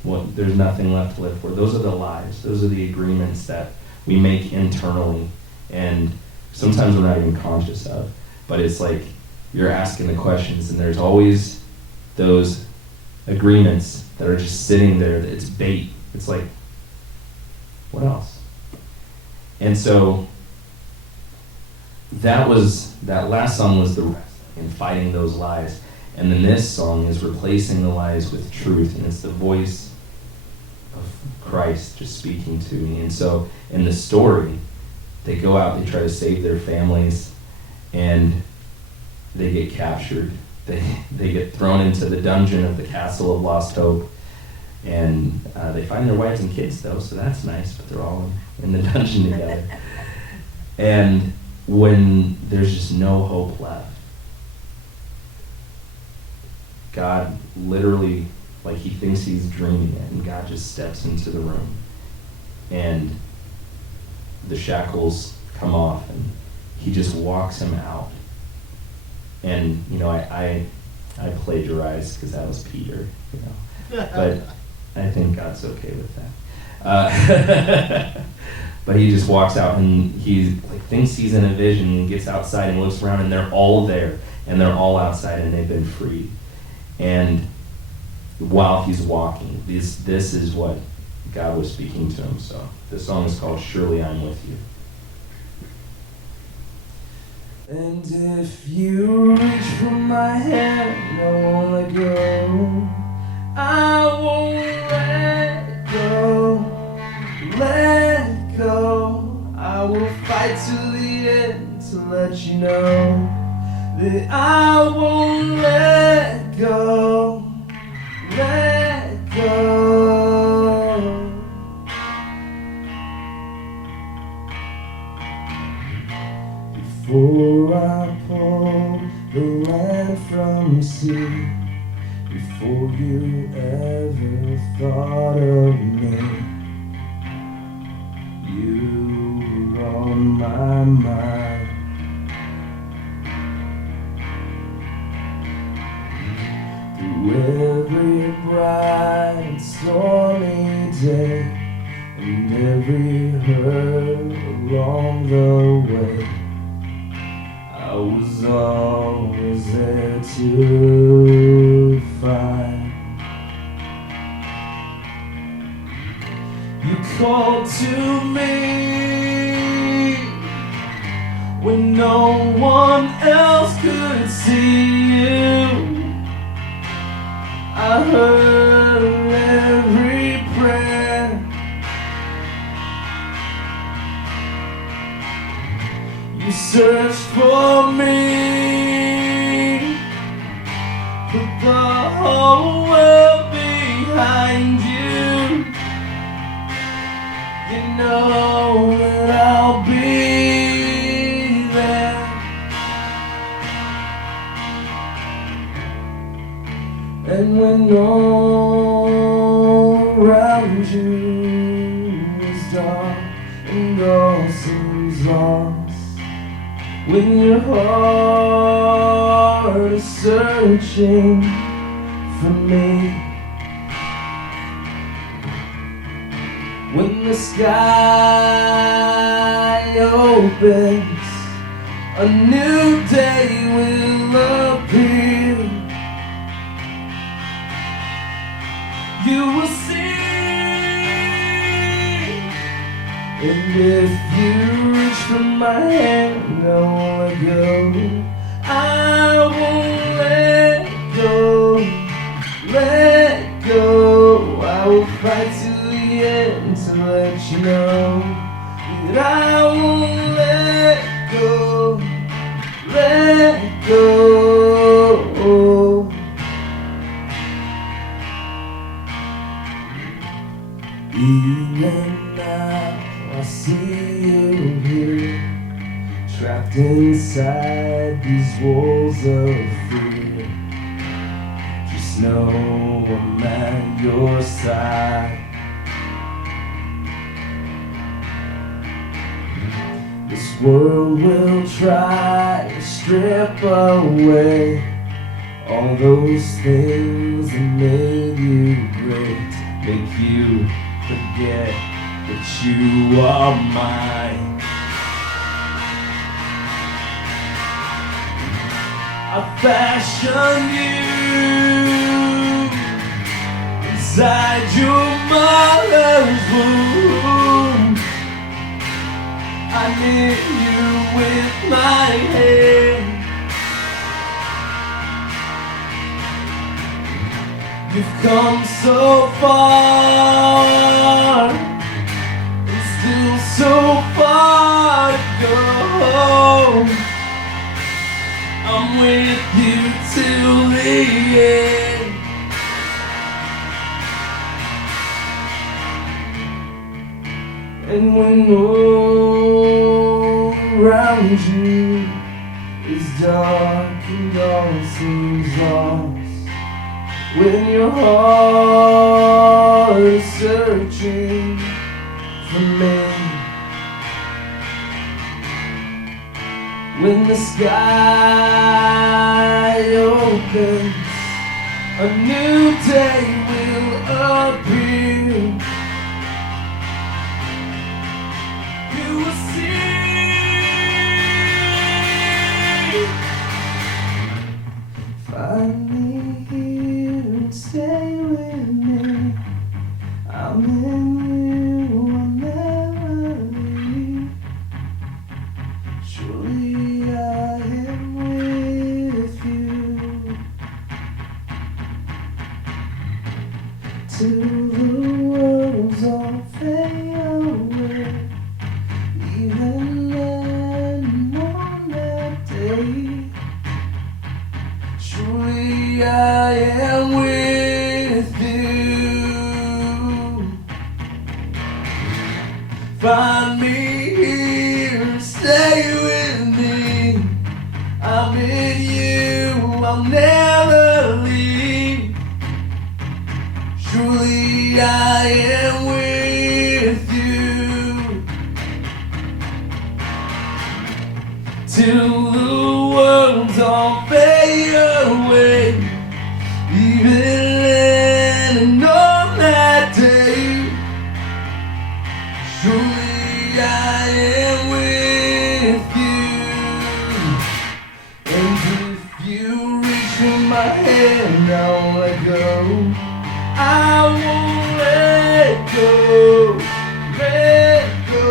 what, there's nothing left to live for. Those are the lies. Those are the agreements that we make internally, and sometimes we're not even conscious of. But it's like you're asking the questions, and there's always those agreements that are just sitting there. It's bait. It's like, what else? And so that last song was the wrestling and fighting those lies. And then this song is replacing the lies with truth, and it's the voice of Christ just speaking to me. And so in the story, they go out, they try to save their families, and they get captured. They get thrown into the dungeon of the Castle of Lost Hope, and they find their wives and kids though, so that's nice, but they're all in the dungeon together. And when there's just no hope left, God literally, like he thinks he's dreaming it, and God just steps into the room, and the shackles come off, and he just walks him out. And you know, I plagiarized because that was Peter, you know, but I think God's okay with that. But he just walks out, and he like thinks he's in a vision, and gets outside and looks around, and they're all there, and they're all outside, and they've been freed. And while he's walking, this is what God was speaking to him. So this song is called Surely I'm With You. And if you reach for my hand, I won't let go. I won't let go. Let go. I will fight to the end to let you know that I won't let go. Let go. Before I pull the land from sea, before you ever thought of me, you were on my mind. Through every bright stormy day, and every hurt along the way, I was always there to find. You called to me when no one else could see you. I heard every prayer. You searched for me, put the whole world behind you. You know that I'll be there. And when all around you is dark and all seems lost, when your heart is searching for me, when the sky opens, a new day will appear. You will see. And if you reach for my hand, I won't let go. I won't let go. Let go. I will fight to the end to let you know that I won't let go. Let go. Even now see you here, trapped inside these walls of fear. Just know I'm at your side. This world will try to strip away all those things that made you great, make you forget that you are mine. I fashioned you inside your mother's womb. I knit you with my hand. You've come so far, and still so far to go. I'm with you till the end. And when all around you is dark and all seems lost, when your heart is searching for me, when the sky opens, a new day will appear. You will see. Find me here and stay with me. I'm in you, I'll never leave. Surely I am with you till the world's all fade away. Even then, on that day, surely I am with you. Find me here, stay with me. I'm in you, I'll never leave. Surely I am with you till the world's all fade away. Even then and on that day, surely I am with you. And if you reach for my hand, I won't let go. I won't let go, let go.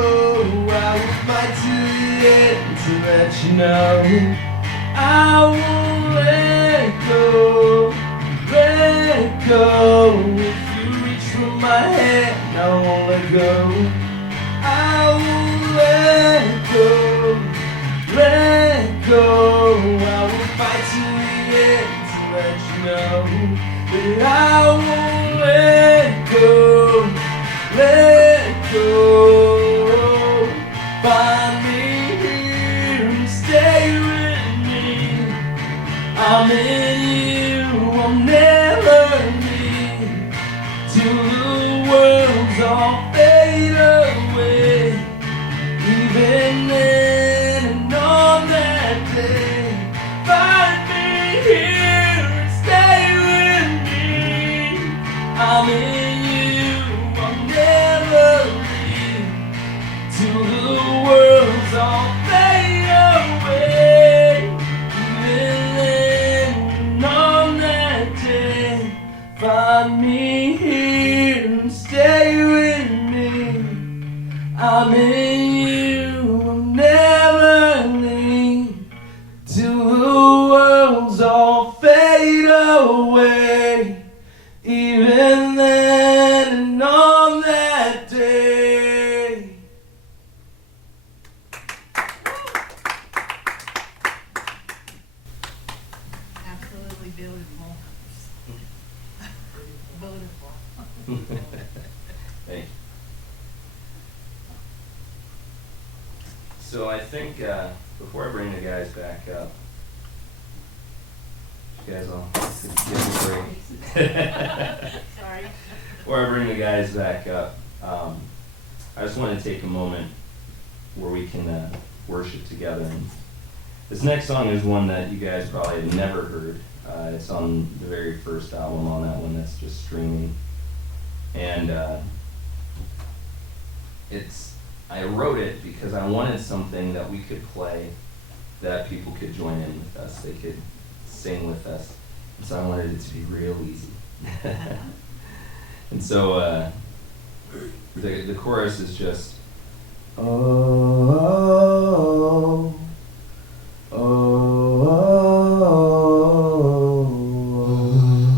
I will fight to the end to let you know. I won't let go, let go. If you reach for my hand, I won't let go. I won't let go, let go. I will fight to the end to let you know that I won't let go, let go. Find me here and stay with me. I'm in you, I'll never leave till the world's all fade away. Even then and on that day, find me here and stay with me. I'm in you, I'll never leave till the world's all fade away. Even then and on that day, find me here and stay with me. I'm in you, I'll never leave till the world's all fade away. Even then and on that day. Absolutely beautiful. Beautiful. Thank you. So I think before I bring the guys back up, you guys all give me a break. Sorry. Before I bring the guys back up, I just want to take a moment where we can worship together. And this next song is one that you guys probably have never heard. It's on the very first album on that one that's just streaming. And I wrote it because I wanted something that we could play that people could join in with us. They could sing with us. And so I wanted it to be real easy. And so the chorus is just, oh, oh, oh, oh,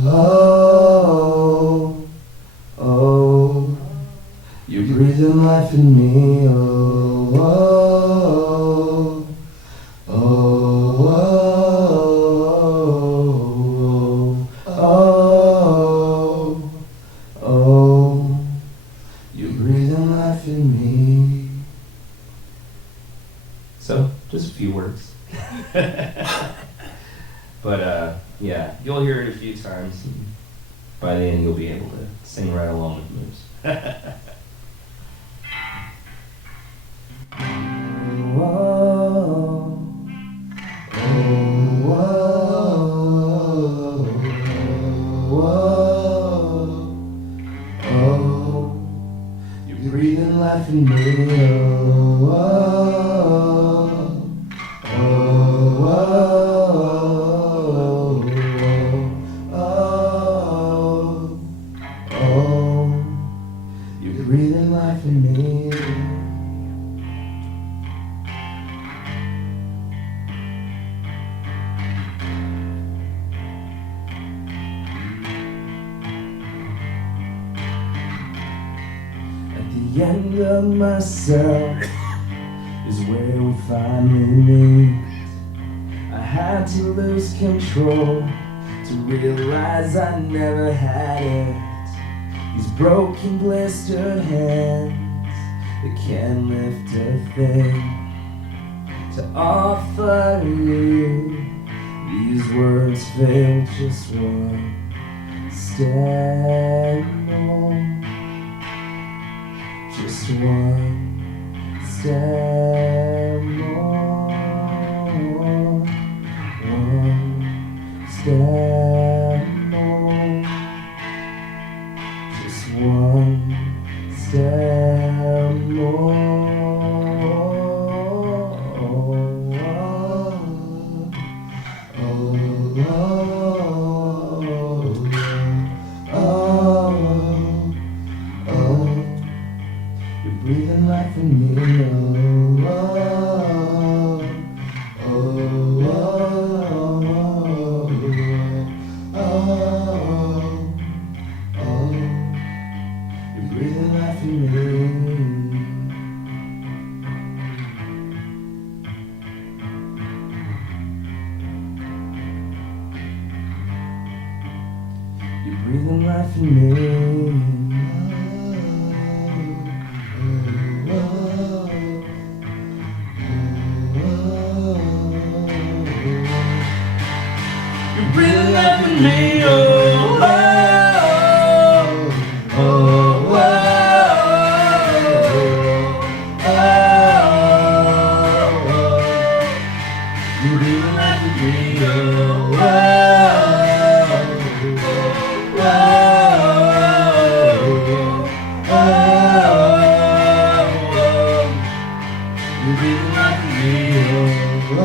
oh, oh, you're breathing life in me, oh, oh, oh, oh, oh, oh, oh, you're breathing life in me. So, just a few words. But yeah, you'll hear it a few times, and by the end you'll be able to sing right along with moves. You're breathing life in me, you're breathing life in me. The end of myself is where we finally meet. I had to lose control to realize I never had it. These broken, blistered hands that can't lift a thing to offer you. These words fail just one step more. Just one step more, one step more, just one step more. Breathing life in me, oh, oh, oh, oh, oh, oh, you're breathing life in me. You're breathing life in me. Breathing life in me, oh, oh, oh, oh, oh, oh, oh. You're breathing life in me, oh, oh, oh, oh, oh. You're breathing life in me, oh, oh.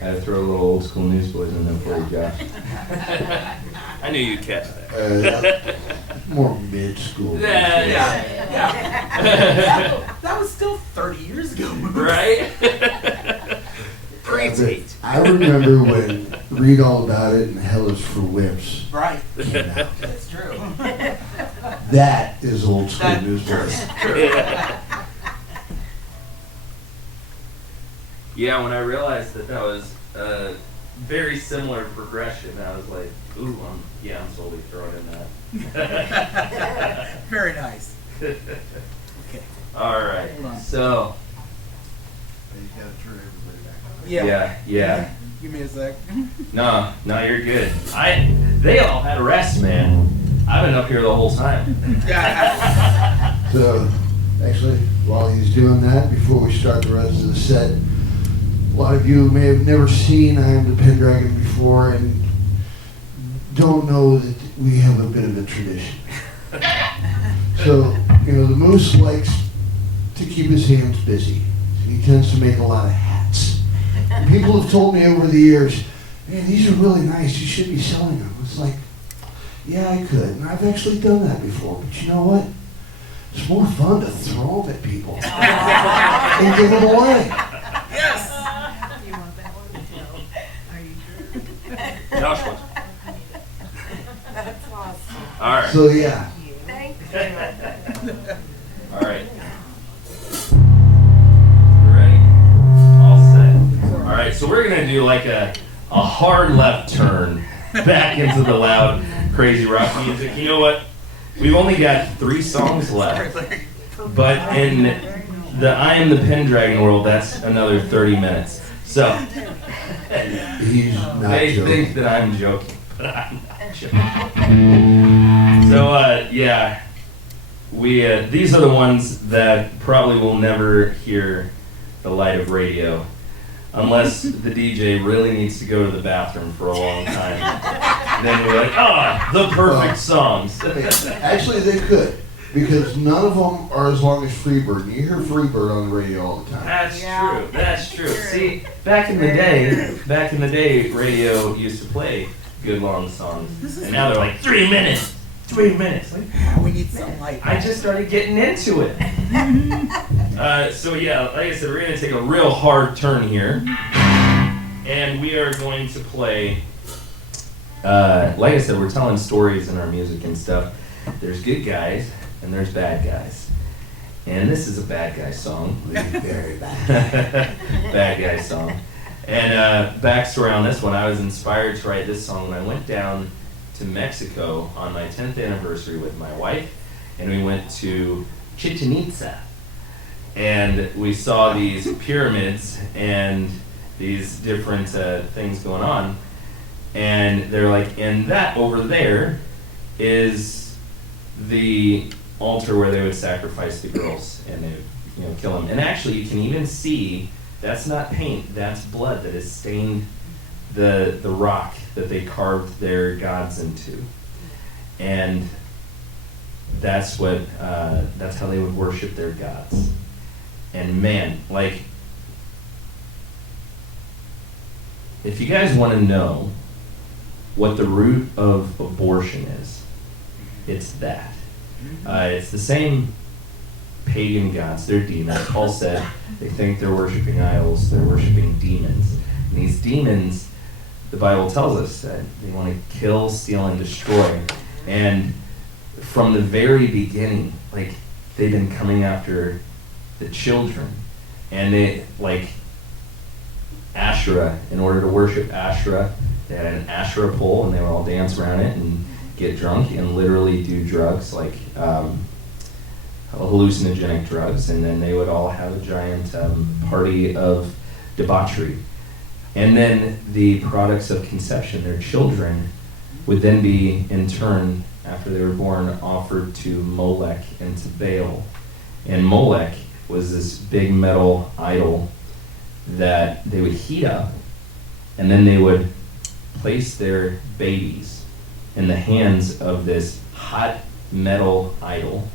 I had to throw a little old school Newsboys in there for you, Josh. I knew you'd catch that. More mid school. That was still 30 years ago. Right? Pre-tate. I remember when Read All About It and Hell is for Whips Right. came out. That's true. That is old school Newsboys. Yeah, when I realized that was a very similar progression, I was like, ooh, I'm slowly throwing in that. Very nice. Okay. All right, Hold on. so, You gotta turn everybody back on. yeah. Give me a sec. No, you're good. They all had rest, man. I've been up here the whole time. So, actually, while he's doing that, before we start the rest of the set, a lot of you may have never seen I Am the Pendragon before and don't know that we have a bit of a tradition. So, the Moose likes to keep his hands busy. He tends to make a lot of hats. And people have told me over the years, man, these are really nice, you should be selling them. It's like, yeah, I could. And I've actually done that before. But you know what? It's more fun to throw them at people and give them away. Yes. You want that one? Are you sure? Josh wants. That's awesome. All right. So, yeah. Thank you. All right. Ready? All set. All right, so we're going to do like a hard left turn back into the loud, crazy rock music. You know what? We've only got 3 songs left. But in the I Am the Pendragon world, that's another 30 minutes. So, He's not they joking. think that I'm joking, but I'm not joking. So, yeah, these are the ones that probably will never hear the light of radio, unless the DJ really needs to go to the bathroom for a long time. Then we're like, the perfect songs. Actually, they could, because none of them are as long as Freebird. And you hear Freebird on the radio all the time. That's Yeah. true. That's true. See, back in the day, radio used to play good long songs, and now they're like 3 minutes. 3 minutes. Like, We need some light. I just started getting into it. So yeah, like I said, we're gonna take a real hard turn here, and we are going to play. Like I said, we're telling stories in our music and stuff. There's good guys and there's bad guys, and this is a bad guy song. Very bad. Bad guy song. And backstory on this one: I was inspired to write this song when I went down to Mexico on my 10th anniversary with my wife, and we went to Chichen Itza, and we saw these pyramids and these different things going on, and they're like, and that over there is the altar where they would sacrifice the girls and they would kill them. And actually, you can even see that's not paint, that's blood that is stained the rock that they carved their gods into. And that's how they would worship their gods. And man, like, if you guys want to know what the root of abortion is, it's that. It's the same pagan gods, they're demons. Paul said they think they're worshiping idols, they're worshiping demons. And these demons, the Bible tells us that they want to kill, steal, and destroy. And from the very beginning, like, they've been coming after the children. And they, like, Asherah, in order to worship Asherah, they had an Asherah pole, and they would all dance around it and get drunk and literally do drugs, like hallucinogenic drugs, and then they would all have a giant party of debauchery. And then the products of conception, their children, would then be, in turn, after they were born, offered to Molech and to Baal. And Molech was this big metal idol that they would heat up, and then they would place their babies in the hands of this hot metal idol.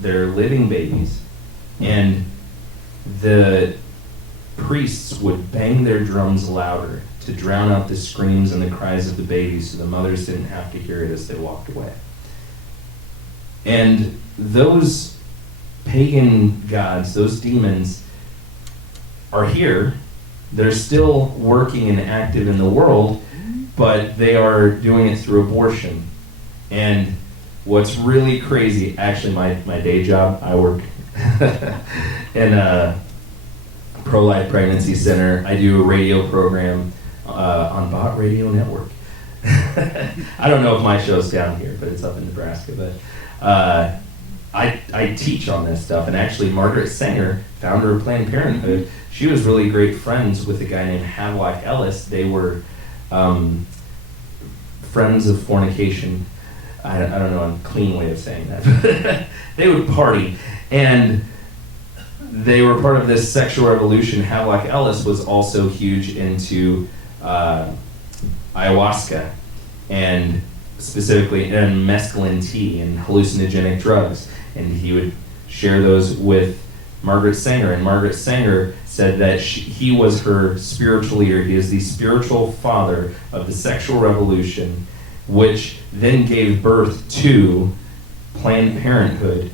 They're living babies, and the priests would bang their drums louder to drown out the screams and the cries of the babies so the mothers didn't have to hear it as they walked away. And those pagan gods, those demons, are here. They're still working and active in the world, but they are doing it through abortion. And what's really crazy, actually my day job, I work in a pro-life pregnancy center. I do a radio program on Bot Radio Network. I don't know if my show's down here, but it's up in Nebraska. But I teach on this stuff, and actually Margaret Sanger, founder of Planned Parenthood, she was really great friends with a guy named Havelock Ellis. They were friends of fornication. I don't know a clean way of saying that. They would party, and they were part of this sexual revolution. Havelock Ellis was also huge into ayahuasca, and specifically in mescaline tea and hallucinogenic drugs. And he would share those with Margaret Sanger, and Margaret Sanger said that he was her spiritual leader. He is the spiritual father of the sexual revolution, which then gave birth to Planned Parenthood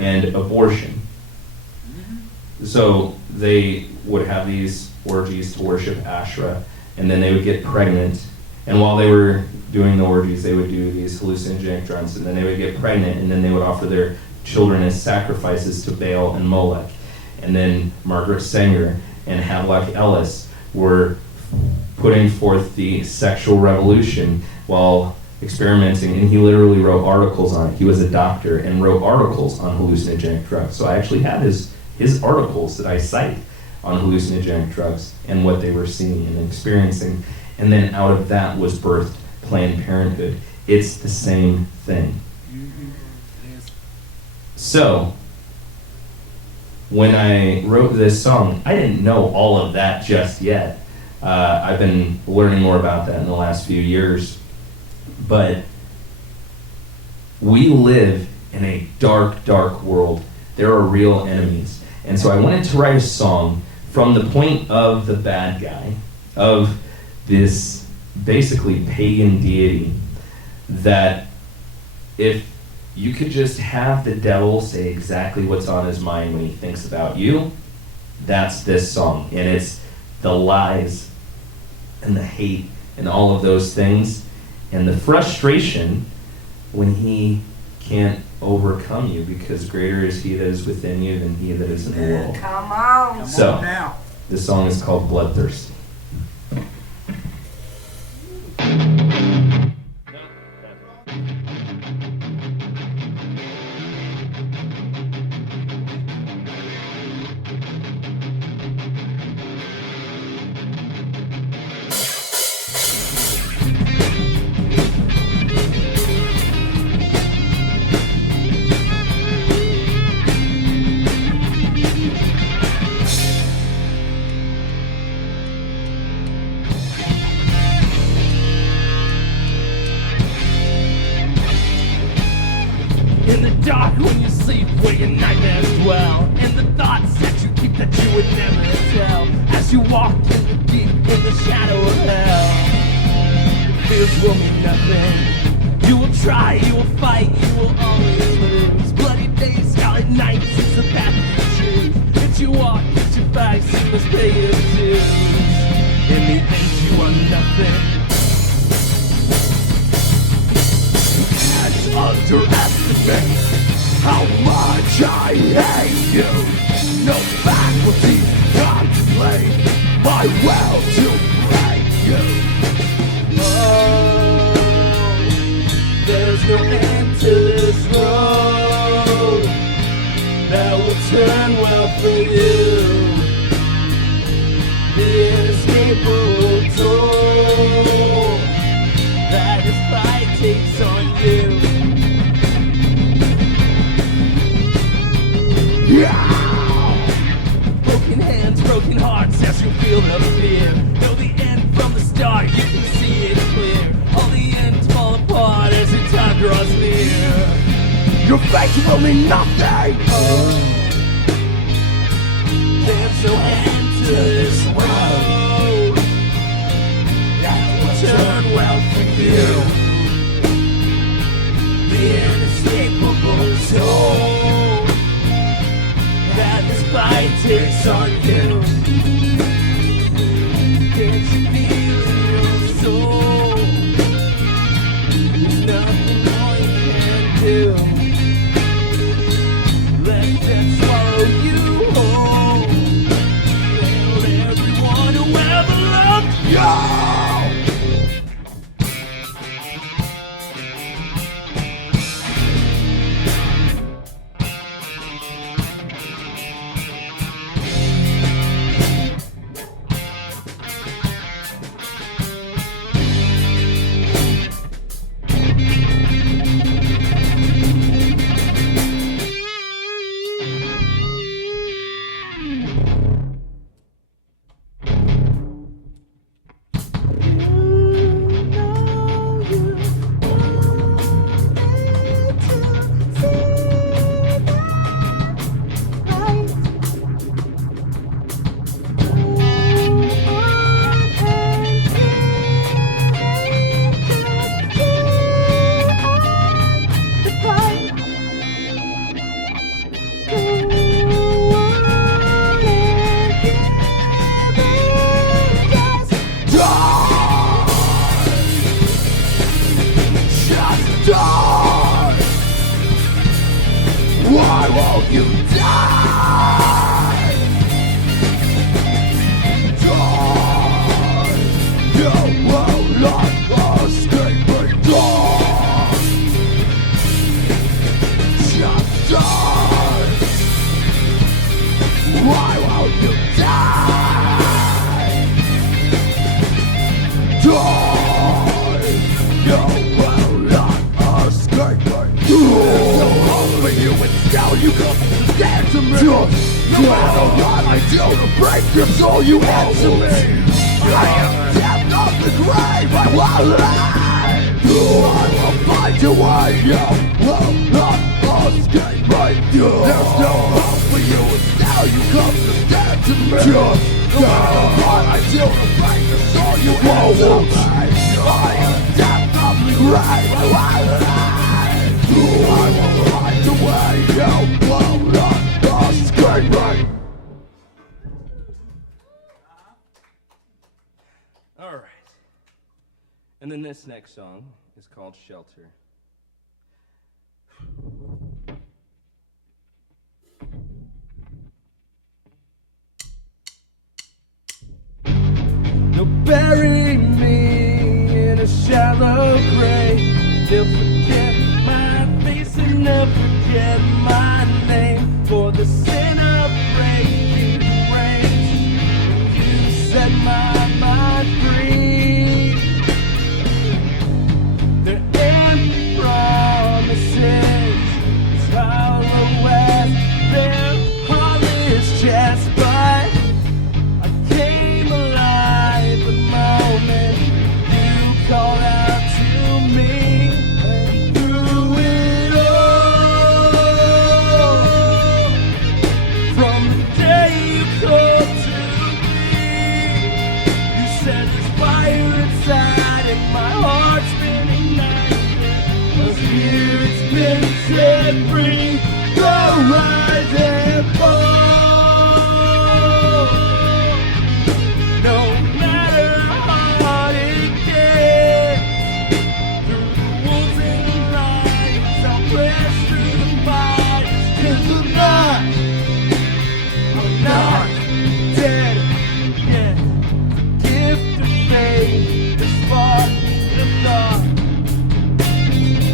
and abortion. So they would have these orgies to worship Asherah, and then they would get pregnant. And while they were doing the orgies, they would do these hallucinogenic drugs, and then they would get pregnant, and then they would offer their children as sacrifices to Baal and Molech. And then Margaret Sanger and Havelock Ellis were putting forth the sexual revolution while experimenting, and he literally wrote articles on it. He was a doctor and wrote articles on hallucinogenic drugs. So I actually have his articles that I cite on hallucinogenic drugs and what they were seeing and experiencing. And then out of that was birthed Planned Parenthood. It's the same thing. So, when I wrote this song, I didn't know all of that just yet. I've been learning more about that in the last few years. But we live in a dark, dark world. There are real enemies. And so I wanted to write a song from the point of the bad guy, of this basically pagan deity, that if you could just have the devil say exactly what's on his mind when he thinks about you, that's this song. And it's the lies and the hate and all of those things and the frustration when he can't overcome you, because greater is he that is within you than he that is in the world. Come on. So, now. this song is called Bloodthirsty. In the dark when you sleep, where your nightmares dwell, and the thoughts that you keep that you would never tell. As you walk in the deep, in the shadow of hell, fears will mean nothing. You will try, you will fight, you will always lose. Bloody days, scarlet nights, it's the path you choose. If you walk, if you fight, you must pay your dues. In the end, you are nothing. Underestimate how much I hate you. No faculty contemplate my will to break you. Oh, there's no end to this road that will turn well for you. The inescapable toll that this fight takes on you. Broken hands, broken hearts as you feel the fear. Know the end from the start, you can see it clear. All the ends fall apart as your time draws near. Your face will mean nothing. There's no end to this road that will turn well for you. The inescapable toll that this fight takes on you. Can't you feel in your soul? There's nothing more you can do. Let death swallow you whole. Failed everyone who ever loved you. Why won't you die? Die. You will not escape it. Die. Just die. Why won't you die? Die. You will not escape it. You and now you come to stand to me. No matter what I do to break your soul, you answer me. I am death of the grave. I will lie. I will find a way. You will not escape me. There's no hope for you and now you come to stand to me. No matter what I do to break your soul, you answer me. I am death of the grave. I will lie. I will find a way, you will not escape me. All right. And then this next song is called Shelter. They'll bury me in a shallow grave. They'll forget my face and they'll forget my name for the sin of breaking range. You set my mind free. Their empty promises, as hollow as their heartless chest, but I came alive the moment you called out to me. And through it all, set free, the rise and fall. No matter how hard it gets, through the wolves and the lions, I'll press through the fire. 'Cause I'm not dead yet. Gift of faith, the spark of thought,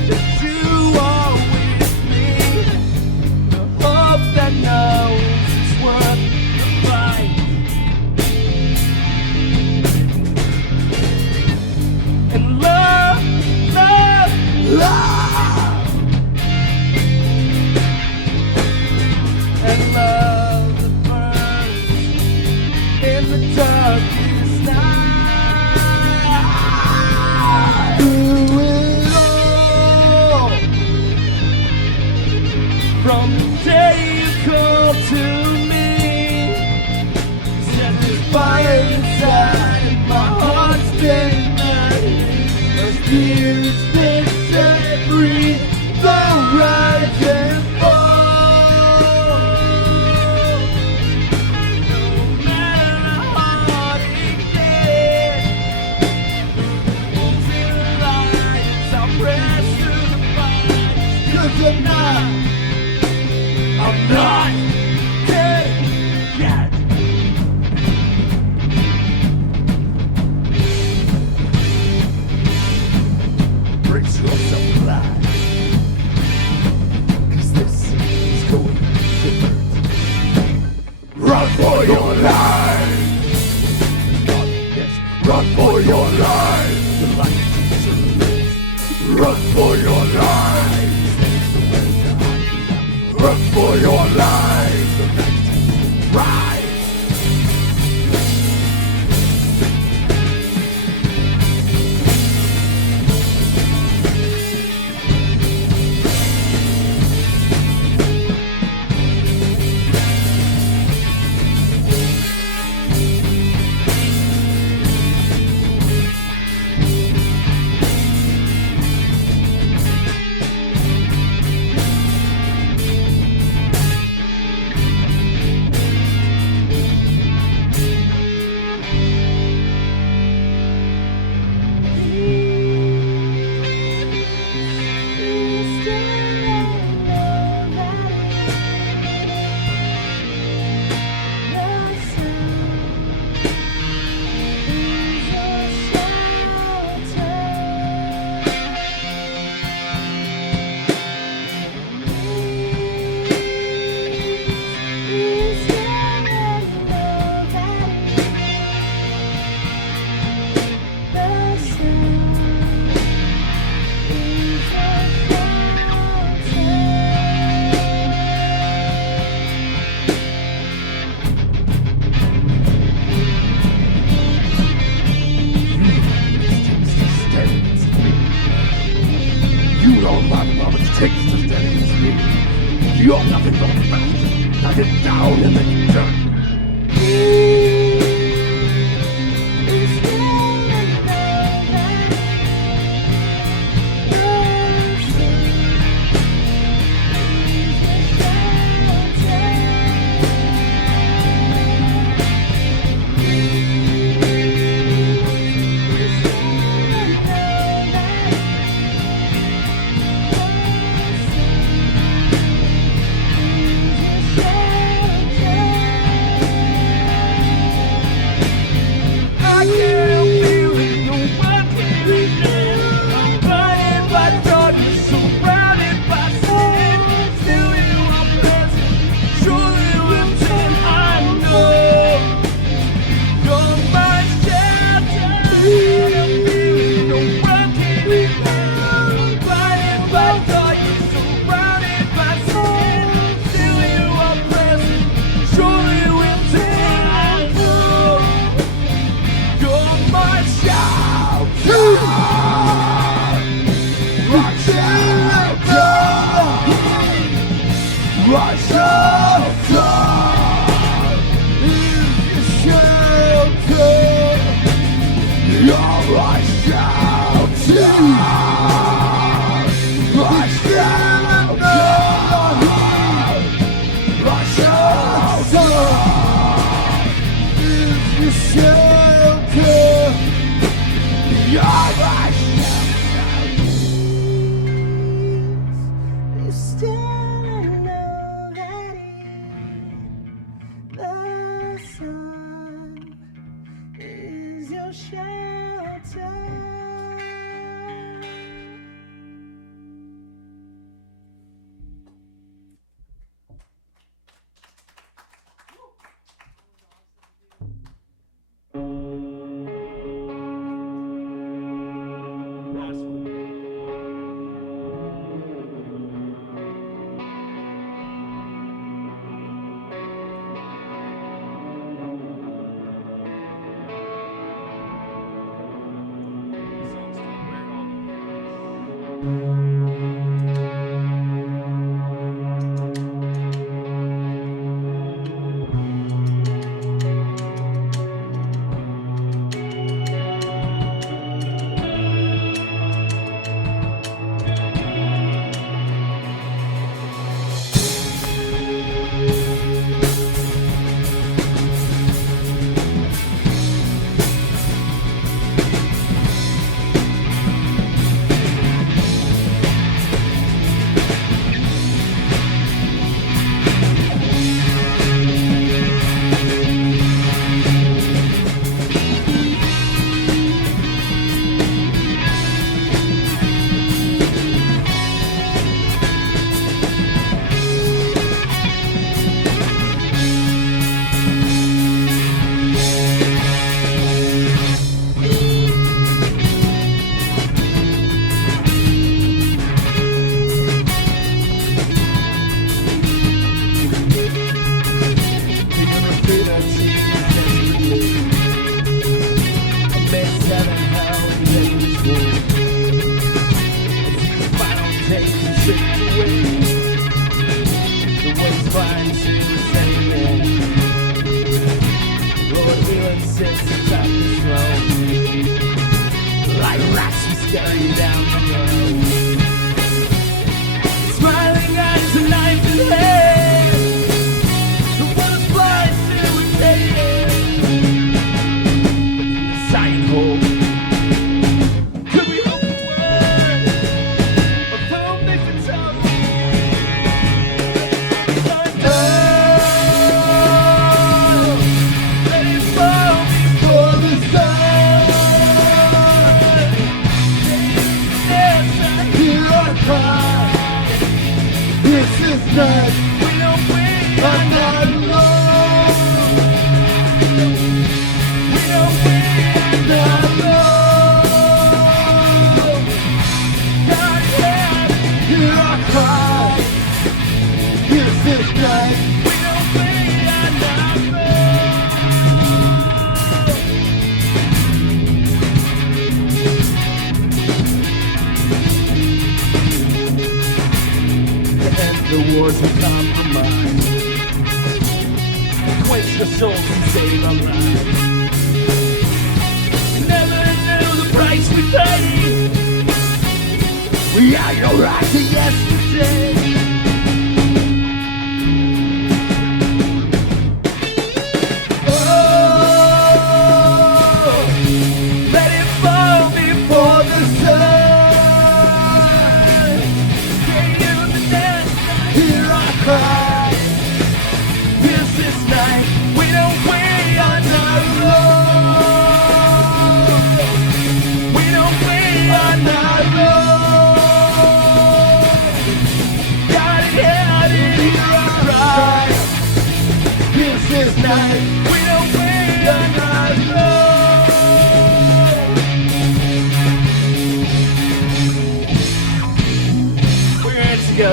that you are with me, the hope that knows it's worth the fight. And love, love, love, and love that burns in the darkest night. Through it all, from the day you called to me, set this fire inside, and my heart's been ignited. My spirit's been set free, the rise and fall. No matter how hard it gets, wolves and the lions, I'll press through the fire. 'Cause I'm not dead yet. Brace yourself alive, 'cause this is going to hurt. Run for your life. God, yes, run for your life. The light is lit. Run for your life. Run for your life. The night will rise. You're nothing but a bastard. Now get down in the dirt.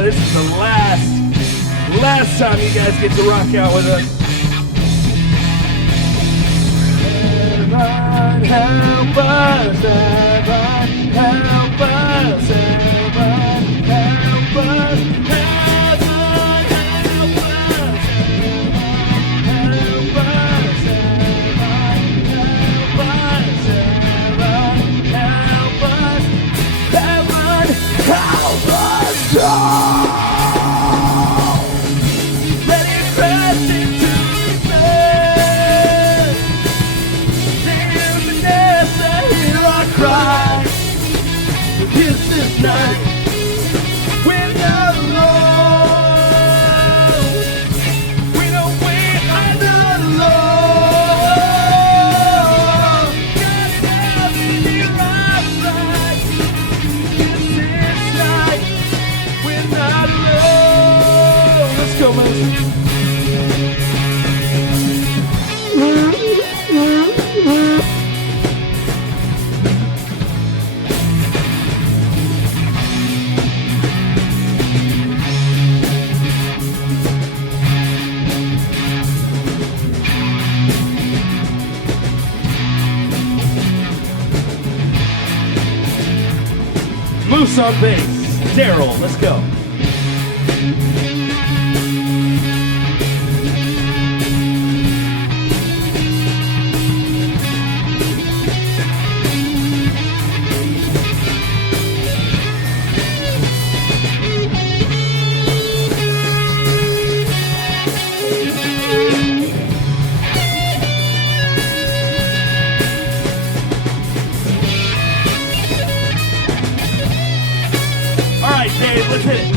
This is the last time you guys get to rock out with us. Heaven, help us, heaven, help us, heaven, help us, heaven, help us, help us, help us, help us. Let it press into the stillness, I hear our cry. This night, we're not alone. We don't wait, I'm not alone. God help me be right. This night, we're not alone. Let's go, man. Moose on bass. Daryl, let's go. All right, Dave, let's hit it.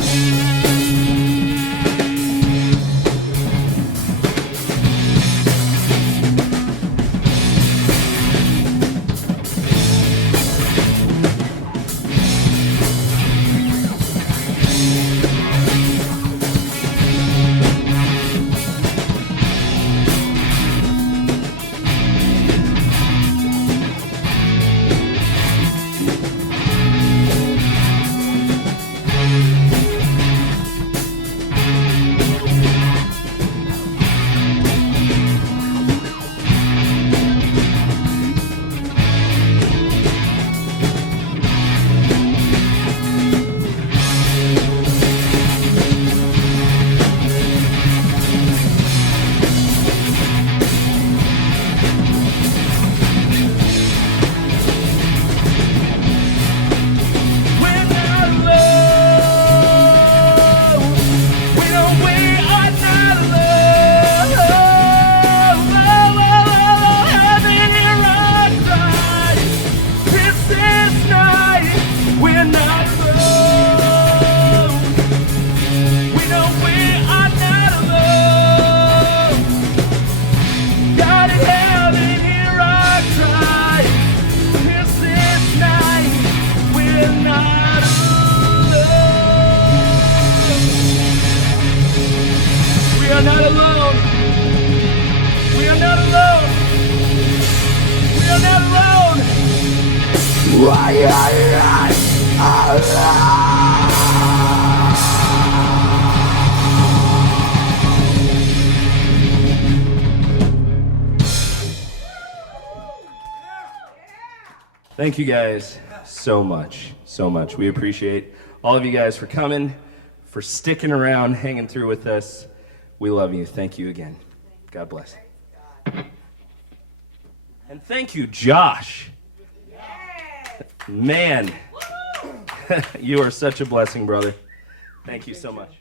We are not alone. We are not alone. We are not alone. Thank you guys so much, so much. We appreciate all of you guys for coming, for sticking around, hanging through with us. We love you. Thank you again. God bless. And thank you, Josh. Man, you are such a blessing, brother. Thank you so much.